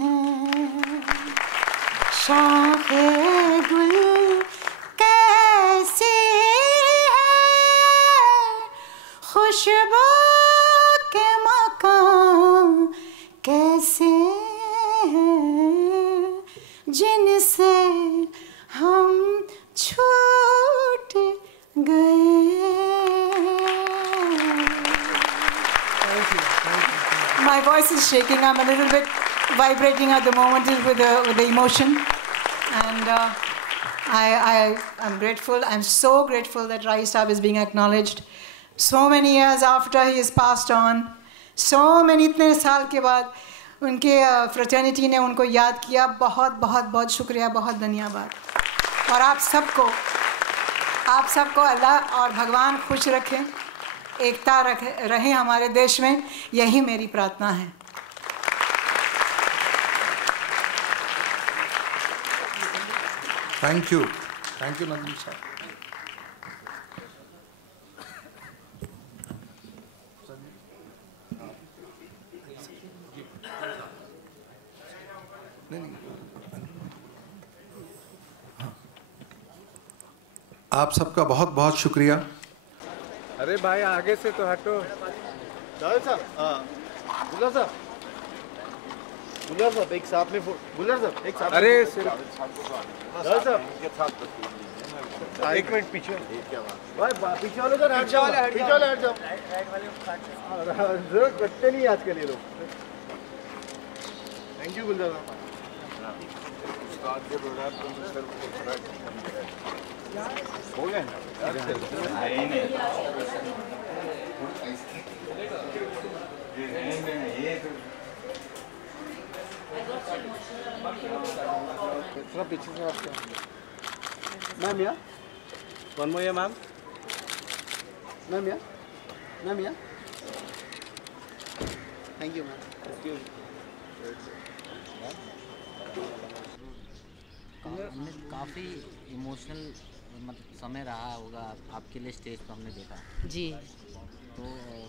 हैं, शाखे गुल कैसी है, खुशबू के मकान कैसे हैं, जिनसे हम छूट गए. My voice is shaking. I'm a little bit vibrating at the moment with the emotion, and I am grateful. I'm so grateful that Rai Sahab is being acknowledged. So many years after he is passed on, so many इतने साल के बाद उनके fraternity ने उनको याद किया. बहुत बहुत बहुत शुक्रिया, बहुत धन्यवाद. और आप सबको अल्लाह और भगवान खुश रखें, एकता रहे हमारे देश में, यही मेरी प्रार्थना है. थैंक यू नंदनी साहब. आप सबका बहुत बहुत शुक्रिया. अरे भाई आगे से तो हटो. गुलजार साहब, गुलजार साहब एक साथ में गुलजार साहब एक साथ. अरे गुलजार साहब एक मिनट पीछे. भाई पीछे वाले तो हट जाओ, पीछे वाले हट जाओ. जरूरत रखते नहीं आजकल ये लोग. थैंक यू गुलजार साहब. हो गए थोड़ा पीछे से आपका मैम या वन मोर मैम या थैंक यू मैम. काफ़ी इमोशनल मतलब समय रहा होगा आपके लिए स्टेज पर हमने देखा जी. तो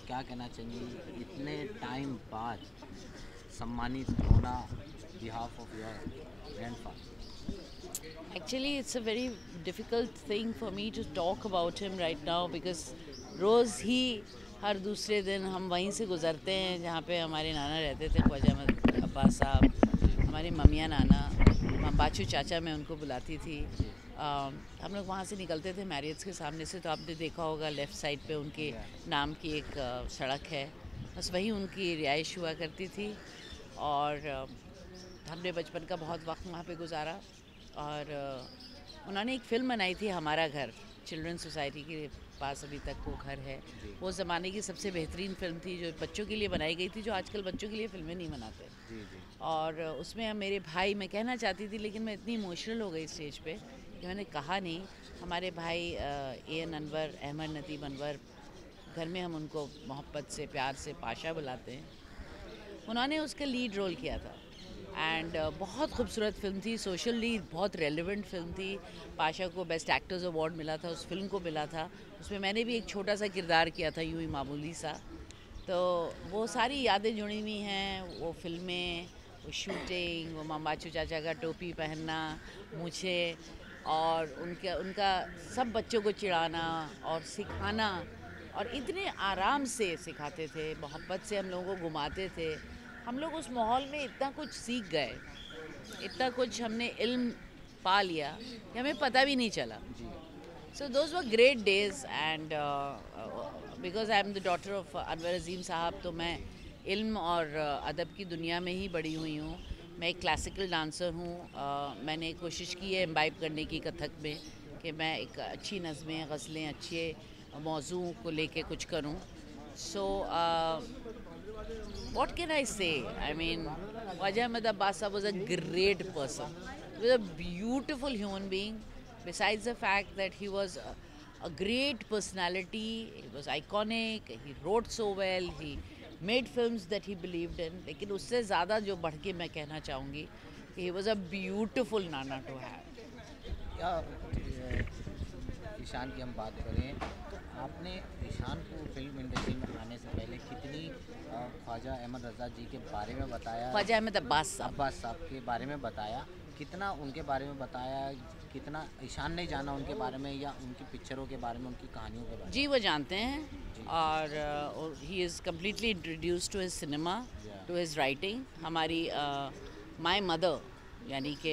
क्या कहना चाहिए इतने टाइम बाद सम्मानित होना behalf of your grandfather? Actually, it's a very difficult thing for me to talk about him right now because रोज़ ही हर दूसरे दिन हम वहीं से गुज़रते हैं जहाँ पे हमारे नाना रहते थे, ख्वाजा अहमद अब्बास साहब, हमारी ममिया नाना, बाचू चाचा मैं उनको बुलाती थी. हम लोग वहाँ से निकलते थे मैरियट्स के सामने से, तो आपने देखा होगा लेफ़्ट साइड पे उनके नाम की एक सड़क है, बस वहीं उनकी रिहाइश हुआ करती थी. और हमने बचपन का बहुत वक्त वहाँ पे गुजारा. और उन्होंने एक फ़िल्म बनाई थी हमारा घर, चिल्ड्रन सोसाइटी की पास अभी तक वो घर है। वो ज़माने की सबसे बेहतरीन फिल्म थी जो बच्चों के लिए बनाई गई थी, जो आजकल बच्चों के लिए फिल्में नहीं बनाते। और उसमें मेरे भाई, मैं कहना चाहती थी लेकिन मैं इतनी इमोशनल हो गई स्टेज पे कि मैंने कहा नहीं। हमारे भाई AN अनवर, अहमद नदीम अनवर, घर में हम उनको मोहब्बत से प्यार से पाशा बुलाते हैं, उन्होंने उसका लीड रोल किया था। एंड बहुत खूबसूरत फिल्म थी, सोशली बहुत रेलेवेंट फिल्म थी। पाशा को बेस्ट एक्टर्स अवार्ड मिला था, उस फिल्म को मिला था। उसमें मैंने भी एक छोटा सा किरदार किया था, यूं ही मामूली सा। तो वो सारी यादें जुड़ी हुई हैं, वो फिल्में, वो शूटिंग, वो मामाचू चाचा का टोपी पहनना, मुझे, और उनका सब बच्चों को चिढ़ाना और सिखाना, और इतने आराम से सिखाते थे, मोहब्बत से हम लोगों को घुमाते थे। हम लोग उस माहौल में इतना कुछ सीख गए, इतना कुछ हमने इल्म पा लिया कि हमें पता भी नहीं चला। So those were great days. And because I am the daughter of Anwar Azim sahab, तो मैं इल्म और अदब की दुनिया में ही बड़ी हुई हूँ। मैं एक क्लासिकल डांसर हूँ। मैंने कोशिश की है इम्बाइब करने की कथक में कि मैं एक अच्छी नज़में, गज़लें, अच्छे मौजू को लेके कुछ करूँ। सो what can I say? I mean, Khwaja Ahmad Abbas was a great person. He was a beautiful human being. Besides the fact that he was a great personality, he was iconic, he wrote so well, he made films that he believed in. लेकिन उससे ज़्यादा जो बढ़ के मैं कहना चाहूँगी कि he was a beautiful nana to have. Ishan की हम बात करें तो आपने ईशान को फिल्म इंडस्ट्री में आने से पहले कितनी ख्वाजा अहमद रज़ा जी के बारे में बताया, ख्वाजा अहमद अब्बास साहब के बारे में बताया, कितना उनके बारे में बताया, कितना ईशान ने जाना उनके बारे में या उनकी पिक्चरों के बारे में, उनकी कहानियों के बारे में? जी वो जानते हैं, और he is completely introduced to his cinema, to his writing. हमारी माय मदर यानी कि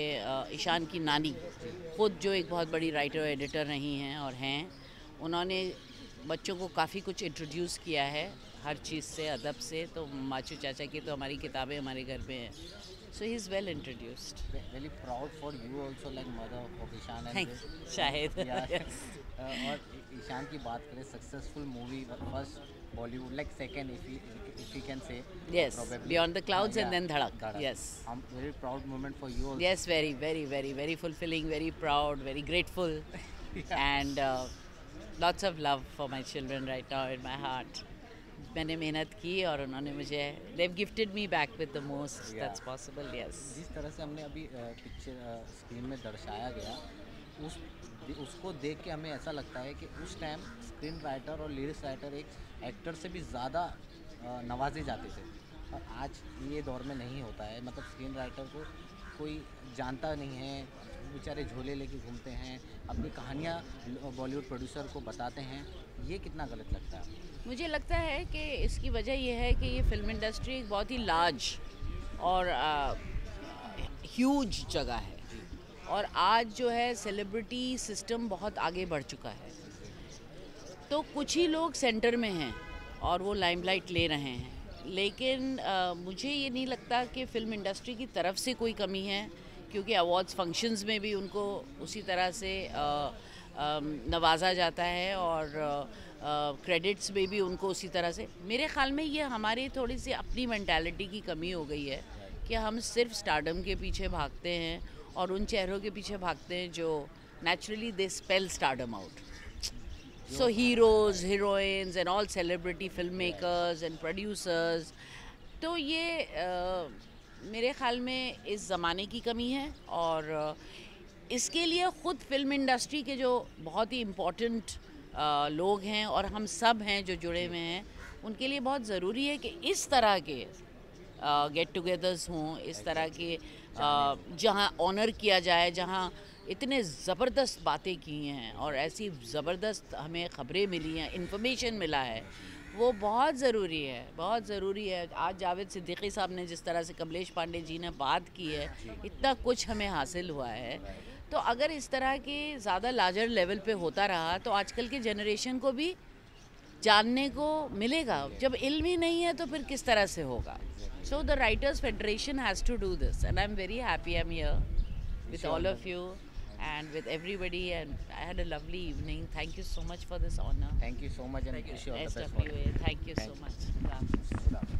ईशान की नानी खुद जो एक बहुत बड़ी राइटर और एडिटर रही हैं और हैं, उन्होंने बच्चों को काफ़ी कुछ इंट्रोड्यूस किया है हर चीज़ से, अदब से। तो माचू चाचा की तो हमारी किताबें हमारे घर पे हैं। So he is well introduced. Very proud for you also like mother of Ishaan. शायद। और ईशान की बात करें, successful movie first Bollywood, like second, if you can say. Yes, Beyond the Clouds and then Dhadak. Yes. Very proud moment for you also. Yes, very, very, very, very fulfilling, very proud, very grateful, and lots of love for my children right now in my heart. मैंने मेहनत की और उन्होंने मुझे, they've gifted me back with the most that's possible. Yes. जिस तरह से हमने अभी पिक्चर स्क्रीन में दर्शाया गया, उसको देख के हमें ऐसा लगता है कि उस टाइम स्क्रीन राइटर और लिरिक्स राइटर एक एक्टर से भी ज़्यादा नवाजे जाते थे, और आज ये दौर में नहीं होता है। मतलब स्क्रीन राइटर को कोई जानता नहीं है, बेचारे झोले लेके घूमते हैं, अपनी कहानियाँ बॉलीवुड प्रोड्यूसर को बताते हैं। ये कितना गलत लगता है? मुझे लगता है कि इसकी वजह यह है कि ये फिल्म इंडस्ट्री एक बहुत ही लार्ज और ह्यूज जगह है, और आज जो है सेलिब्रिटी सिस्टम बहुत आगे बढ़ चुका है। तो कुछ ही लोग सेंटर में हैं और वो लाइमलाइट ले रहे हैं, लेकिन मुझे ये नहीं लगता कि फ़िल्म इंडस्ट्री की तरफ से कोई कमी है, क्योंकि अवार्ड्स फंक्शंस में भी उनको उसी तरह से नवाजा जाता है और क्रेडिट्स में भी उनको उसी तरह से। मेरे ख़्याल में ये हमारी थोड़ी सी अपनी मेंटालिटी की कमी हो गई है कि हम सिर्फ स्टारडम के पीछे भागते हैं और उन चेहरों के पीछे भागते हैं जो naturally they spell stardom out. So heroes, heroines and all celebrity filmmakers and producers, तो ये मेरे ख़्याल में इस ज़माने की कमी है, और इसके लिए ख़ुद फिल्म इंडस्ट्री के जो बहुत ही इम्पोर्टेंट लोग हैं और हम सब हैं जो जुड़े हुए हैं, उनके लिए बहुत ज़रूरी है कि इस तरह के गेट टुगेदर्स हों, इस तरह के जहाँ ऑनर किया जाए, जहाँ इतने ज़बरदस्त बातें की हैं और ऐसी ज़बरदस्त हमें ख़बरें मिली हैं, इन्फॉर्मेशन मिला है, वो बहुत ज़रूरी है, बहुत ज़रूरी है। आज जावेद सिद्दीकी साहब ने जिस तरह से कमलेश पांडे जी ने बात की है, इतना कुछ हमें हासिल हुआ है। तो अगर इस तरह के ज़्यादा लार्जर लेवल पे होता रहा तो आजकल के जनरेशन को भी जानने को मिलेगा। जब इल्म ही नहीं है तो फिर किस तरह से होगा? So the writers federation has to do this, and I am very happy I am here with all of you, and with everybody, and I had a lovely evening. Thank you so much for this honor. Thank you so much, and wish you all the best. SWA, thank you so much.